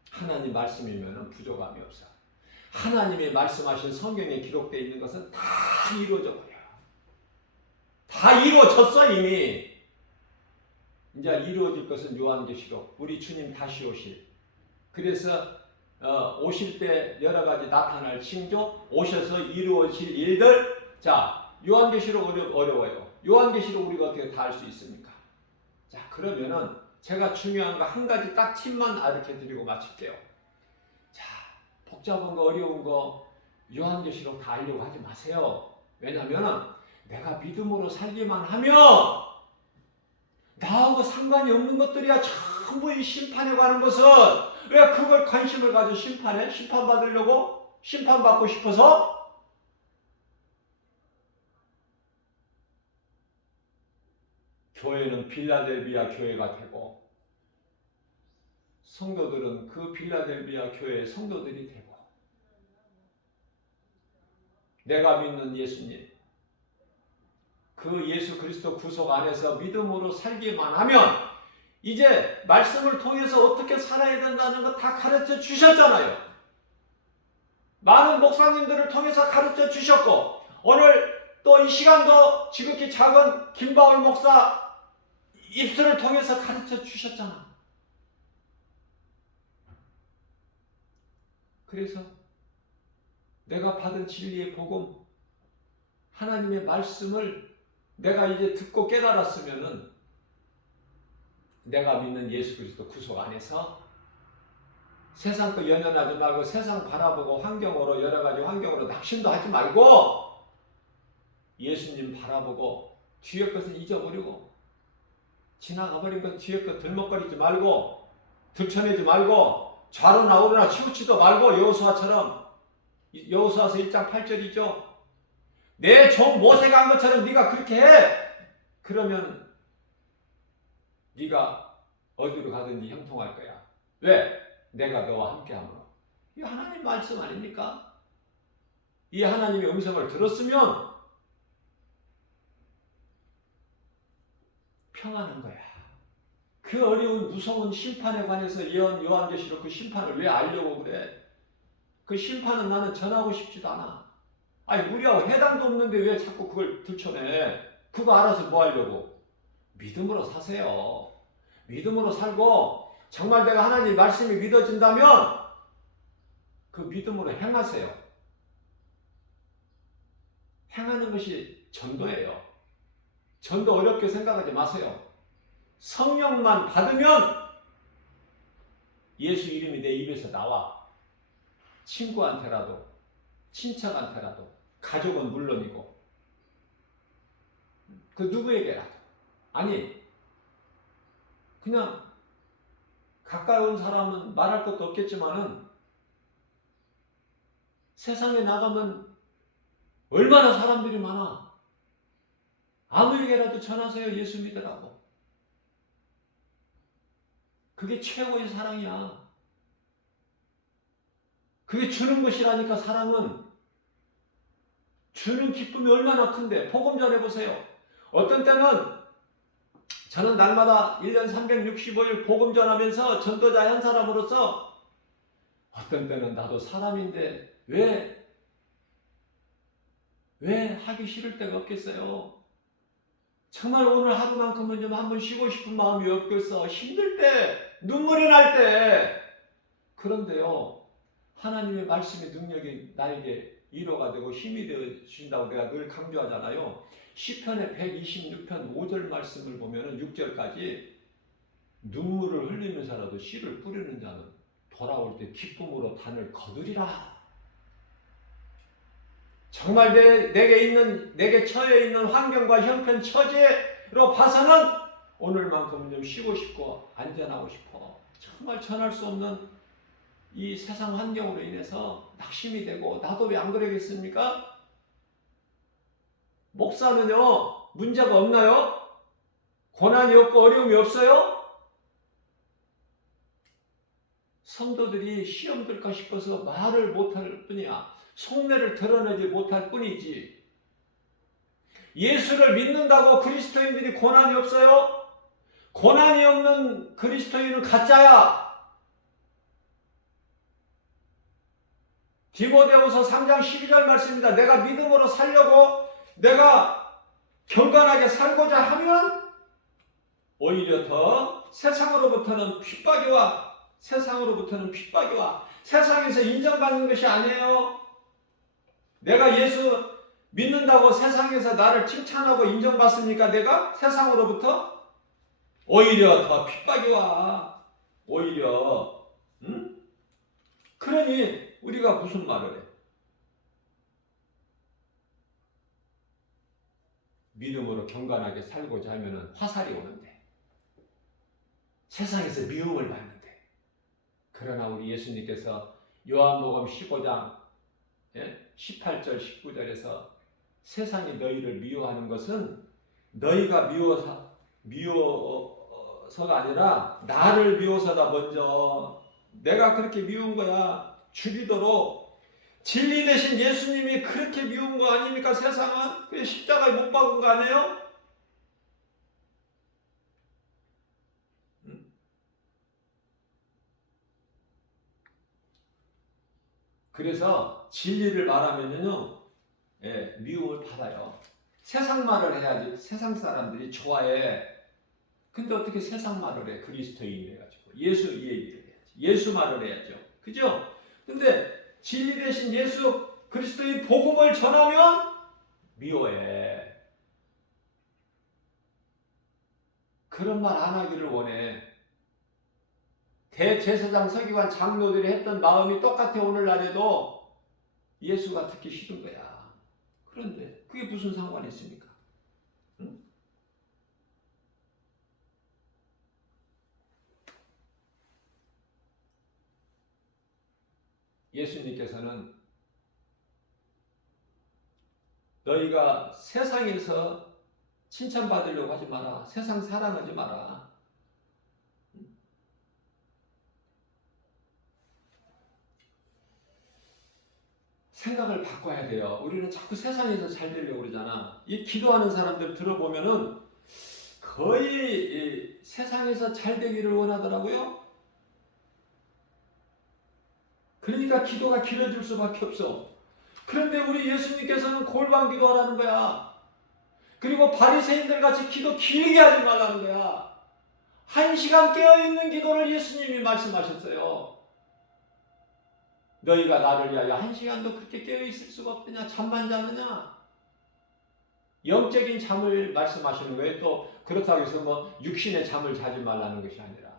하나님 말씀이면 부족함이 없어. 하나님이 말씀하신 성경에 기록되어 있는 것은 다 이루어져 버려요. 다 이루어졌어 이미. 이제 이루어질 것은 요한계시록, 우리 주님 다시 오실. 그래서 오실 때 여러 가지 나타날 징조, 오셔서 이루어질 일들. 자, 요한계시록 어려워요. 요한계시록 우리가 어떻게 다 알 수 있습니까? 자, 그러면은 제가 중요한 거 한 가지 딱 팁만 가르쳐 드리고 마칠게요. 자, 복잡한 거 어려운 거 요한계시록 다 알려고 하지 마세요. 왜냐면은 내가 믿음으로 살기만 하면 나하고 상관이 없는 것들이야. 전부 이 심판에 관한 것은. 왜 그걸 관심을 가져 심판해? 심판받으려고? 심판받고 싶어서? 교회는 빌라델비아 교회가 되고 성도들은 그 빌라델비아 교회의 성도들이 되고 내가 믿는 예수님 그 예수 그리스도 구속 안에서 믿음으로 살기만 하면 이제 말씀을 통해서 어떻게 살아야 된다는 거 다 가르쳐 주셨잖아요. 많은 목사님들을 통해서 가르쳐 주셨고 오늘 또 이 시간도 지극히 작은 김바울 목사 입술을 통해서 가르쳐 주셨잖아. 그래서 내가 받은 진리의 복음 하나님의 말씀을 내가 이제 듣고 깨달았으면은 내가 믿는 예수 그리스도 구속 안에서 세상 거 연연하지 말고 세상 바라보고 환경으로 여러 가지 환경으로 낙심도 하지 말고 예수님 바라보고 뒤에 것은 잊어버리고 지나가버린 것 뒤에 것 들먹거리지 말고 들춰내지 말고 좌로나 우로나 치우치도 말고 여호수아처럼 여호수아서 1장 8절이죠. 내 종 모세가 한 것처럼 네가 그렇게 해. 그러면 네가 어디로 가든지 형통할 거야. 왜? 내가 너와 함께함으로. 이 하나님 말씀 아닙니까? 이 하나님의 음성을 들었으면 평안한 거야. 그 어려운 무서운 심판에 관해서 요한계시록 그 심판을 왜 알려고 그래? 그 심판은 나는 전하고 싶지도 않아. 아니 우리하고 해당도 없는데 왜 자꾸 그걸 들춰내? 그거 알아서 뭐 하려고? 믿음으로 사세요. 믿음으로 살고 정말 내가 하나님 말씀이 믿어진다면 그 믿음으로 행하세요. 행하는 것이 전도예요. 전도 어렵게 생각하지 마세요. 성령만 받으면 예수 이름이 내 입에서 나와. 친구한테라도 친척한테라도 가족은 물론이고 그 누구에게라도 아니 그냥 가까운 사람은 말할 것도 없겠지만은 세상에 나가면 얼마나 사람들이 많아. 아무에게라도 전하세요. 예수 믿으라고. 그게 최고의 사랑이야. 그게 주는 것이라니까. 사랑은 주는 기쁨이 얼마나 큰데. 복음 전해보세요. 어떤 때는 저는 날마다 1년 365일 복음 전하면서 전도자 한 사람으로서 어떤 때는 나도 사람인데 왜 하기 싫을 때가 없겠어요. 정말 오늘 하루만큼은 좀 한번 쉬고 싶은 마음이 없겠어. 힘들 때, 눈물이 날 때. 그런데요, 하나님의 말씀의 능력이 나에게 위로가 되고 힘이 되어 주신다고 내가 늘 강조하잖아요. 시편의 126편 5절 말씀을 보면은 6절까지 눈물을 흘리면서라도 씨를 뿌리는 자는 돌아올 때 기쁨으로 단을 거두리라. 정말 내게 처해 있는 환경과 형편 처지로 봐서는 오늘만큼은 좀 쉬고 싶고 안전하고 싶어. 정말 전할 수 없는 이 세상 환경으로 인해서 낙심이 되고 나도 왜 안 그러겠습니까? 목사는요 문제가 없나요? 고난이 없고 어려움이 없어요? 성도들이 시험 들까 싶어서 말을 못할 뿐이야. 속내를 드러내지 못할 뿐이지. 예수를 믿는다고 그리스도인들이 고난이 없어요? 고난이 없는 그리스도인은 가짜야. 디모데후서 3장 12절 말씀입니다. 내가 믿음으로 살려고 내가 경건하게 살고자 하면 오히려 더 세상으로부터는 핍박이와 세상에서 인정받는 것이 아니에요. 내가 예수 믿는다고 세상에서 나를 칭찬하고 인정받습니까? 내가 세상으로부터 오히려 더 핍박이 와. 오히려 그러니 우리가 무슨 말을 해? 믿음으로 경건하게 살고자 하면 화살이 오는데 세상에서 미움을 받는데, 그러나 우리 예수님께서 요한복음 15장 18절 19절에서 세상이 너희를 미워하는 것은 너희가 미워서가 아니라 나를 미워서다. 먼저 내가 그렇게 미운 거야. 죽이도록 진리 대신 예수님이 그렇게 미운 거 아닙니까? 세상은 그 십자가에 못 박은 거 아니에요? 그래서 진리를 말하면요, 미움을 받아요. 세상 말을 해야지 세상 사람들이 좋아해. 근데 어떻게 세상 말을 해? 그리스도인 해가지고 예수 얘기를 해야지. 예수 말을 해야죠. 그죠? 근데 진리 대신 예수 그리스도의 복음을 전하면 미워해. 그런 말 안 하기를 원해. 대제사장 서기관 장로들이 했던 마음이 똑같아. 오늘날에도 예수가 듣기 싫은 거야. 그런데 그게 무슨 상관이 있습니까? 응? 예수님께서는 너희가 세상에서 칭찬받으려고 하지 마라. 세상 사랑하지 마라. 생각을 바꿔야 돼요. 우리는 자꾸 세상에서 잘 되려고 그러잖아. 이 기도하는 사람들 들어보면은 거의 세상에서 잘 되기를 원하더라고요. 그러니까 기도가 길어질 수밖에 없어. 그런데 우리 예수님께서는 골방 기도하라는 거야. 그리고 바리새인들 같이 기도 길게 하지 말라는 거야. 1시간 깨어있는 기도를 예수님이 말씀하셨어요. 너희가 나를 위하여 1시간도 그렇게 깨어있을 수가 없느냐? 잠만 자느냐? 영적인 잠을 말씀하시는 거예요. 또 그렇다고 해서 뭐 육신의 잠을 자지 말라는 것이 아니라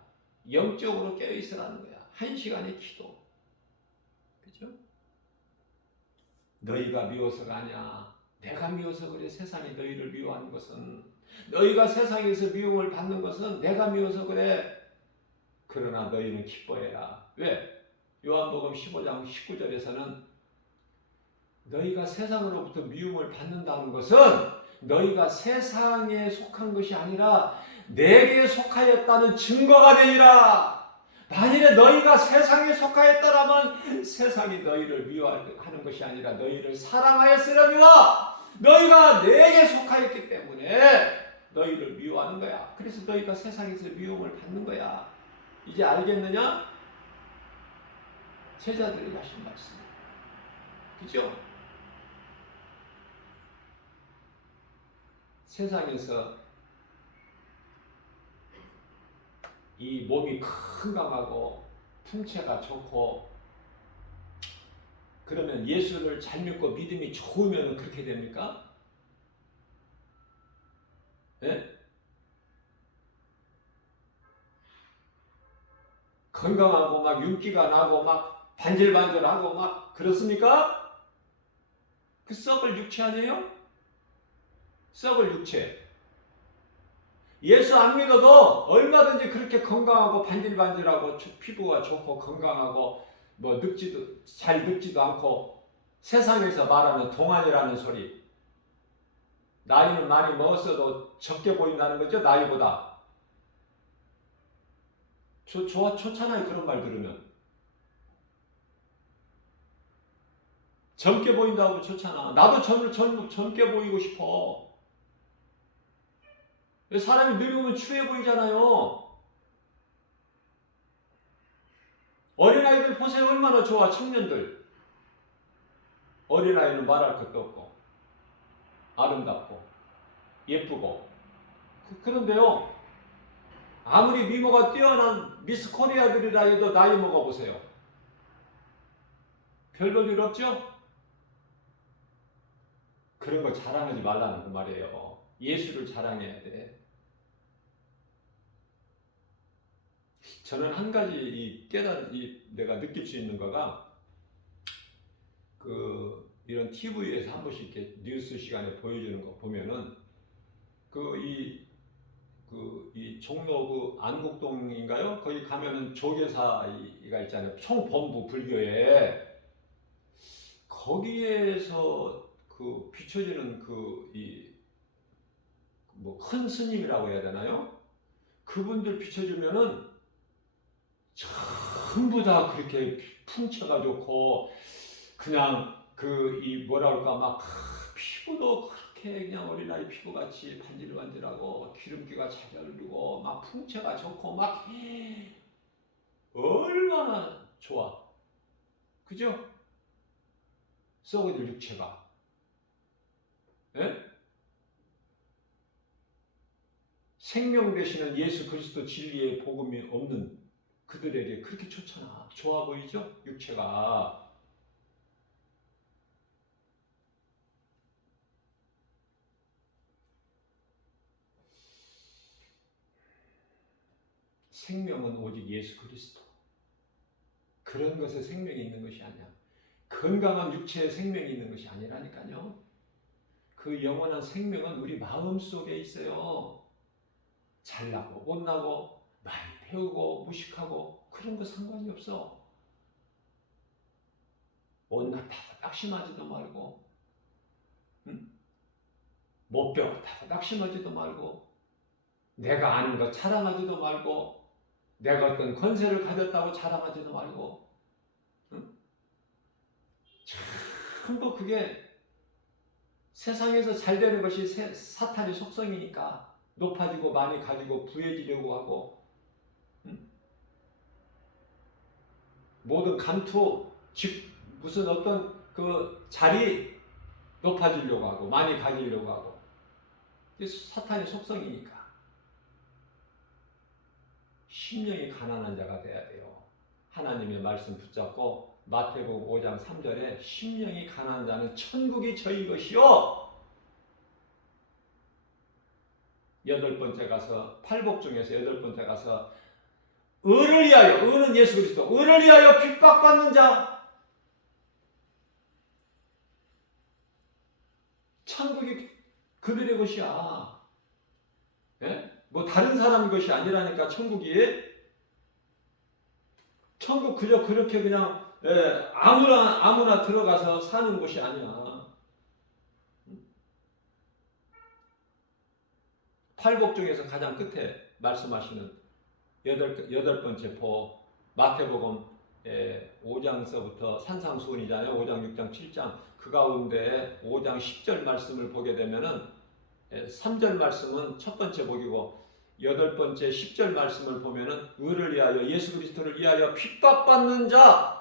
영적으로 깨어있으라는 거야. 1시간의 기도. 그죠? 너희가 미워서가 아니야. 내가 미워서 그래. 세상이 너희를 미워하는 것은, 너희가 세상에서 미움을 받는 것은 내가 미워서 그래. 그러나 너희는 기뻐해라. 왜? 요한복음 15장 19절에서는 너희가 세상으로부터 미움을 받는다는 것은 너희가 세상에 속한 것이 아니라 내게 속하였다는 증거가 되리라. 만일에 너희가 세상에 속하였더라면 세상이 너희를 미워하는 것이 아니라 너희를 사랑하였으려니와. 너희가 내게 속하였기 때문에 너희를 미워하는 거야. 그래서 너희가 세상에서 미움을 받는 거야. 이제 알겠느냐? 제자들이 하신 말씀. 그죠? 세상에서 이 몸이 건강하고 풍채가 좋고 그러면 예수를 잘 믿고 믿음이 좋으면 그렇게 됩니까? 네? 건강하고 막 윤기가 나고 막 반질반질하고 막 그렇습니까? 그 썩을 육체 아니에요? 썩을 육체. 예수 안 믿어도 얼마든지 그렇게 건강하고 반질반질하고 피부가 좋고 건강하고 뭐 잘 늙지도 않고 세상에서 말하는 동안이라는 소리. 나이는 많이 먹었어도 적게 보인다는 거죠. 나이보다. 좋잖아요. 그런 말 들으면. 젊게 보인다고 좋잖아. 나도 젊게 보이고 싶어. 사람이 늙으면 추해 보이잖아요. 어린아이들 보세요. 얼마나 좋아. 청년들. 어린아이는 말할 것도 없고 아름답고 예쁘고 그런데요. 아무리 미모가 뛰어난 미스 코리아들이라 해도 나이 먹어보세요. 별 볼 일 없죠? 그런 걸 자랑하지 말라는 그 말이에요. 예수를 자랑해야 돼. 저는 한 가지 내가 느낄 수 있는 거가 이런 TV에서 한 번씩 이렇게 뉴스 시간에 보여주는 거 보면은 이 종로 그 안국동인가요? 거기 가면은 조계사가 있잖아요. 총본부 불교에 거기에서 그 비춰지는 뭐 큰 스님이라고 해야 되나요? 그분들 비춰주면은 전부 다 그렇게 풍채가 좋고 그냥 뭐라 그럴까 막 피부도 그렇게 그냥 어린아이 피부같이 반질반질하고 기름기가 잘 흐르고 막 풍채가 좋고 막 얼마나 좋아. 그죠? 썩어질 육체가. 예? 생명 되시는 예수 그리스도 진리의 복음이 없는 그들에게 그렇게 좋잖아. 좋아 보이죠? 육체가. 생명은 오직 예수 그리스도. 그런 것에 생명이 있는 것이 아니야. 건강한 육체에 생명이 있는 것이 아니라니까요. 그 영원한 생명은 우리 마음 속에 있어요. 잘나고 못나고 많이 배우고 무식하고 그런 거 상관이 없어. 못났다고 낙심하지도 말고 못 배웠다고 낙심하지도 말고 내가 아는 거 자랑하지도 말고 내가 어떤 권세를 가졌다고 자랑하지도 말고 전부 그게 세상에서 잘 되는 것이 사탄의 속성이니까 높아지고 많이 가지고 부해지려고 하고 모든 감투 즉 무슨 어떤 그 자리 높아지려고 하고 많이 가지려고 하고 사탄의 속성이니까 심령이 가난한 자가 돼야 돼요. 하나님의 말씀 붙잡고 마태복음 5장 3절에 심령이 가난한 자는 천국이 저희 것이요. 여덟 번째 가서 팔복 중에서 여덟 번째 가서 의를 위하여 의는 예수 그리스도 의를 위하여 핍박받는 자 천국이 그들의 것이야. 예? 뭐 다른 사람 것이 아니라니까 천국이. 천국 그저 그렇게 그냥 아무나 들어가서 사는 곳이 아니야. 팔복 중에서 가장 끝에 말씀하시는 여덟 번째 복 마태복음 5장서부터 산상수훈이잖아요. 5장, 6장, 7장 그 가운데 5장 10절 말씀을 보게 되면은 3절 말씀은 첫 번째 복이고 여덟 번째 10절 말씀을 보면은 의를 위하여 예수 그리스도를 위하여 핍박받는 자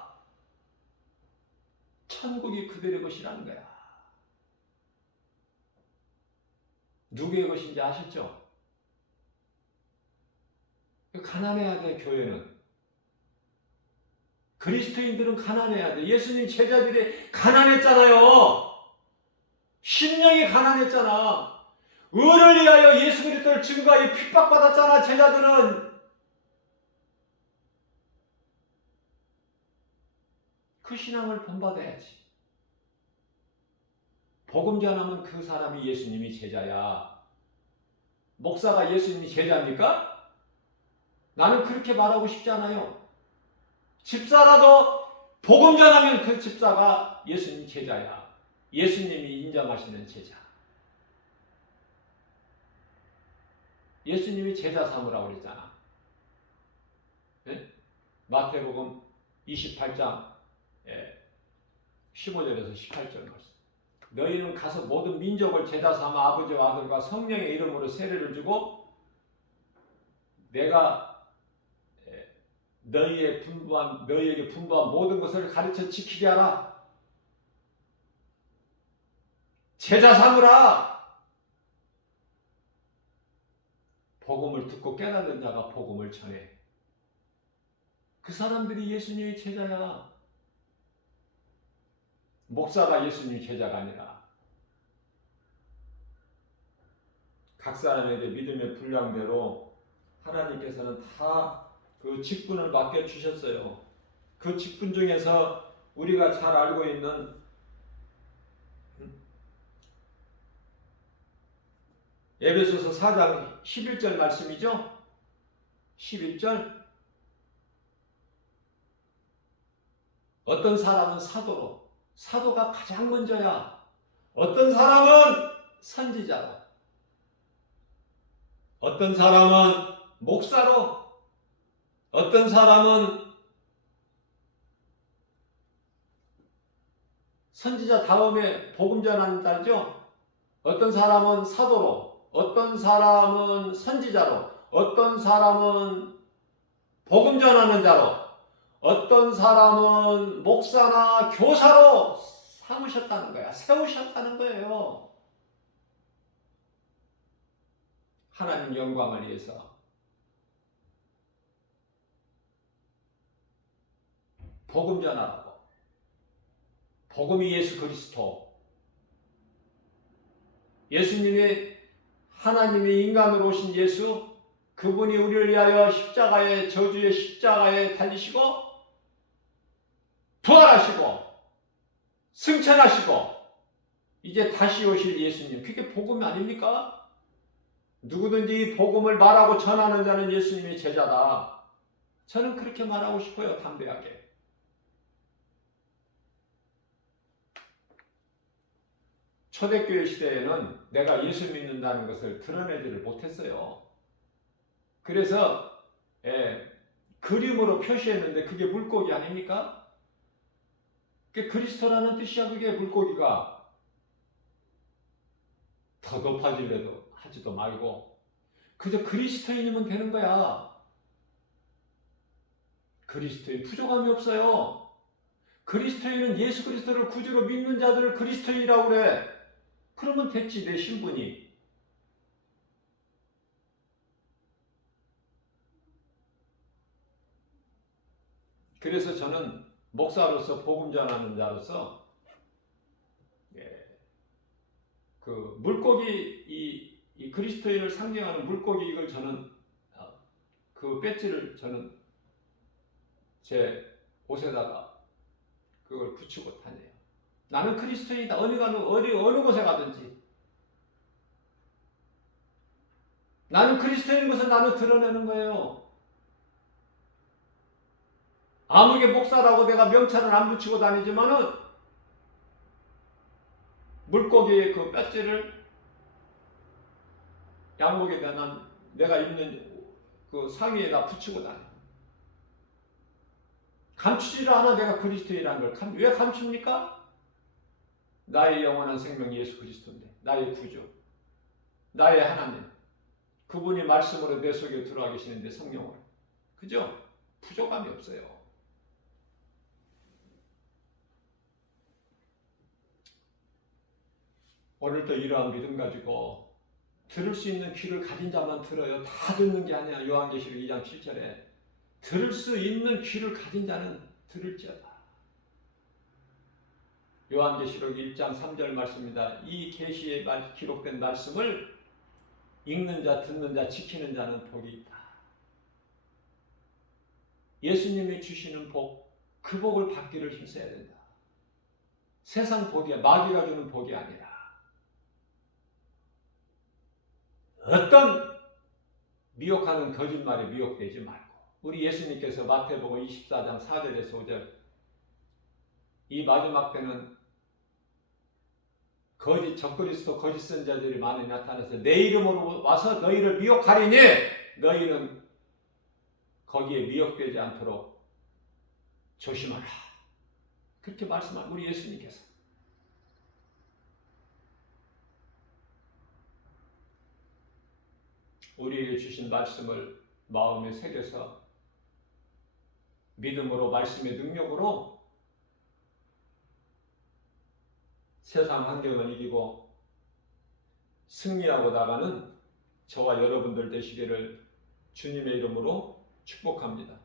천국이 그들의 것이라는 거야. 누구의 것인지 아셨죠? 가난해야 돼. 교회는 그리스도인들은 가난해야 돼. 예수님 제자들이 가난했잖아요. 심령이 가난했잖아. 의를 위하여 예수 그리스도를 증거하여 핍박받았잖아. 제자들은 그 신앙을 본받아야지. 복음 전하면 그 사람이 예수님이 제자야. 목사가 예수님이 제자입니까? 나는 그렇게 말하고 싶지 않아요. 집사라도 복음 전하면 그 집사가 예수님 제자야. 예수님이 인정하시는 제자. 예수님이 제자 삼으라고 그랬잖아. 네? 마태복음 28장 15절에서 18절 말씀. 너희는 가서 모든 민족을 제자 삼아 아버지와 아들과 성령의 이름으로 세례를 주고 내가 너희에게 분부한 모든 것을 가르쳐 지키게 하라. 제자 삼으라. 복음을 듣고 깨달은 자가 복음을 전해. 그 사람들이 예수님의 제자야. 목사가 예수님의 제자가 아니라 각 사람에게 믿음의 분량대로 하나님께서는 다 그 직분을 맡겨주셨어요. 그 직분 중에서 우리가 잘 알고 있는 에베소서 4장 11절 말씀이죠. 11절. 어떤 사람은 사도로, 사도가 가장 먼저야. 어떤 사람은 선지자로, 어떤 사람은 목사로, 어떤 사람은 선지자 다음에 복음 전하는 자죠. 어떤 사람은 사도로, 어떤 사람은 선지자로, 어떤 사람은 복음 전하는 자로, 어떤 사람은 목사나 교사로 삼으셨다는 거야. 세우셨다는 거예요. 하나님 영광을 위해서. 복음 전하라고. 복음이 예수 그리스도. 예수님이 하나님이 인간으로 오신 예수, 그분이 우리를 위하여 십자가에, 저주의 십자가에 달리시고 부활하시고 승천하시고 이제 다시 오실 예수님. 그게 복음 아닙니까? 누구든지 복음을 말하고 전하는 자는 예수님의 제자다. 저는 그렇게 말하고 싶어요. 담대하게. 초대교회 시대에는 내가 예수 믿는다는 것을 드러내지를 못했어요. 그래서 그림으로 표시했는데 그게 물고기 아닙니까? 그게 그리스도라는 뜻이야. 그게 물고기가. 더 높아지려도 하지도 말고 그저 그리스도인이면 되는 거야. 그리스도인 부족함이 없어요. 그리스도인은 예수 그리스도를 구주로 믿는 자들을 그리스도인이라고 그래. 그러면 됐지, 내 신분이. 그래서 저는 목사로서 복음 전하는 자로서 그 물고기 이 그리스도인을 상징하는 물고기 이걸 저는 그 배지를 저는 제 옷에다가 그걸 붙이고 다녀요. 나는 그리스도인이다. 어느 곳에 가든지. 나는 그리스도인인 것을 나는 드러내는 거예요. 아무개 목사라고 내가 명찰을 안 붙이고 다니지만은 물고기의 그 뼈지를 양복에다 난 내가 입는 그 상의에다 붙이고 다녀. 감추지를 않아. 내가 그리스도인이라는 걸. 왜 감춥니까? 나의 영원한 생명 예수 그리스도인데, 나의 구주, 나의 하나님, 그분이 말씀으로 내 속에 들어와 계시는데, 성령으로. 그죠? 부족함이 없어요. 오늘도 이러한 믿음 가지고 들을 수 있는 귀를 가진 자만 들어요. 다 듣는 게 아니야. 요한계시록 2장 7절에 들을 수 있는 귀를 가진 자는 들을지어다. 요한계시록 1장 3절 말씀입니다. 이 계시에 기록된 말씀을 읽는 자, 듣는 자, 지키는 자는 복이 있다. 예수님이 주시는 복, 그 복을 받기를 힘써야 된다. 세상 복이, 마귀가 주는 복이 아니라 어떤 미혹하는 거짓말에 미혹되지 말고, 우리 예수님께서 마태복음 24장 4절에서 5절, 이 마지막 때는 적그리스도 거짓 선자들이 많이 나타나서 내 이름으로 와서 너희를 미혹하리니 너희는 거기에 미혹되지 않도록 조심하라. 그렇게 말씀한 우리 예수님께서. 우리에게 주신 말씀을 마음에 새겨서 믿음으로, 말씀의 능력으로 세상 환경을 이기고 승리하고 나가는 저와 여러분들 되시기를 주님의 이름으로 축복합니다.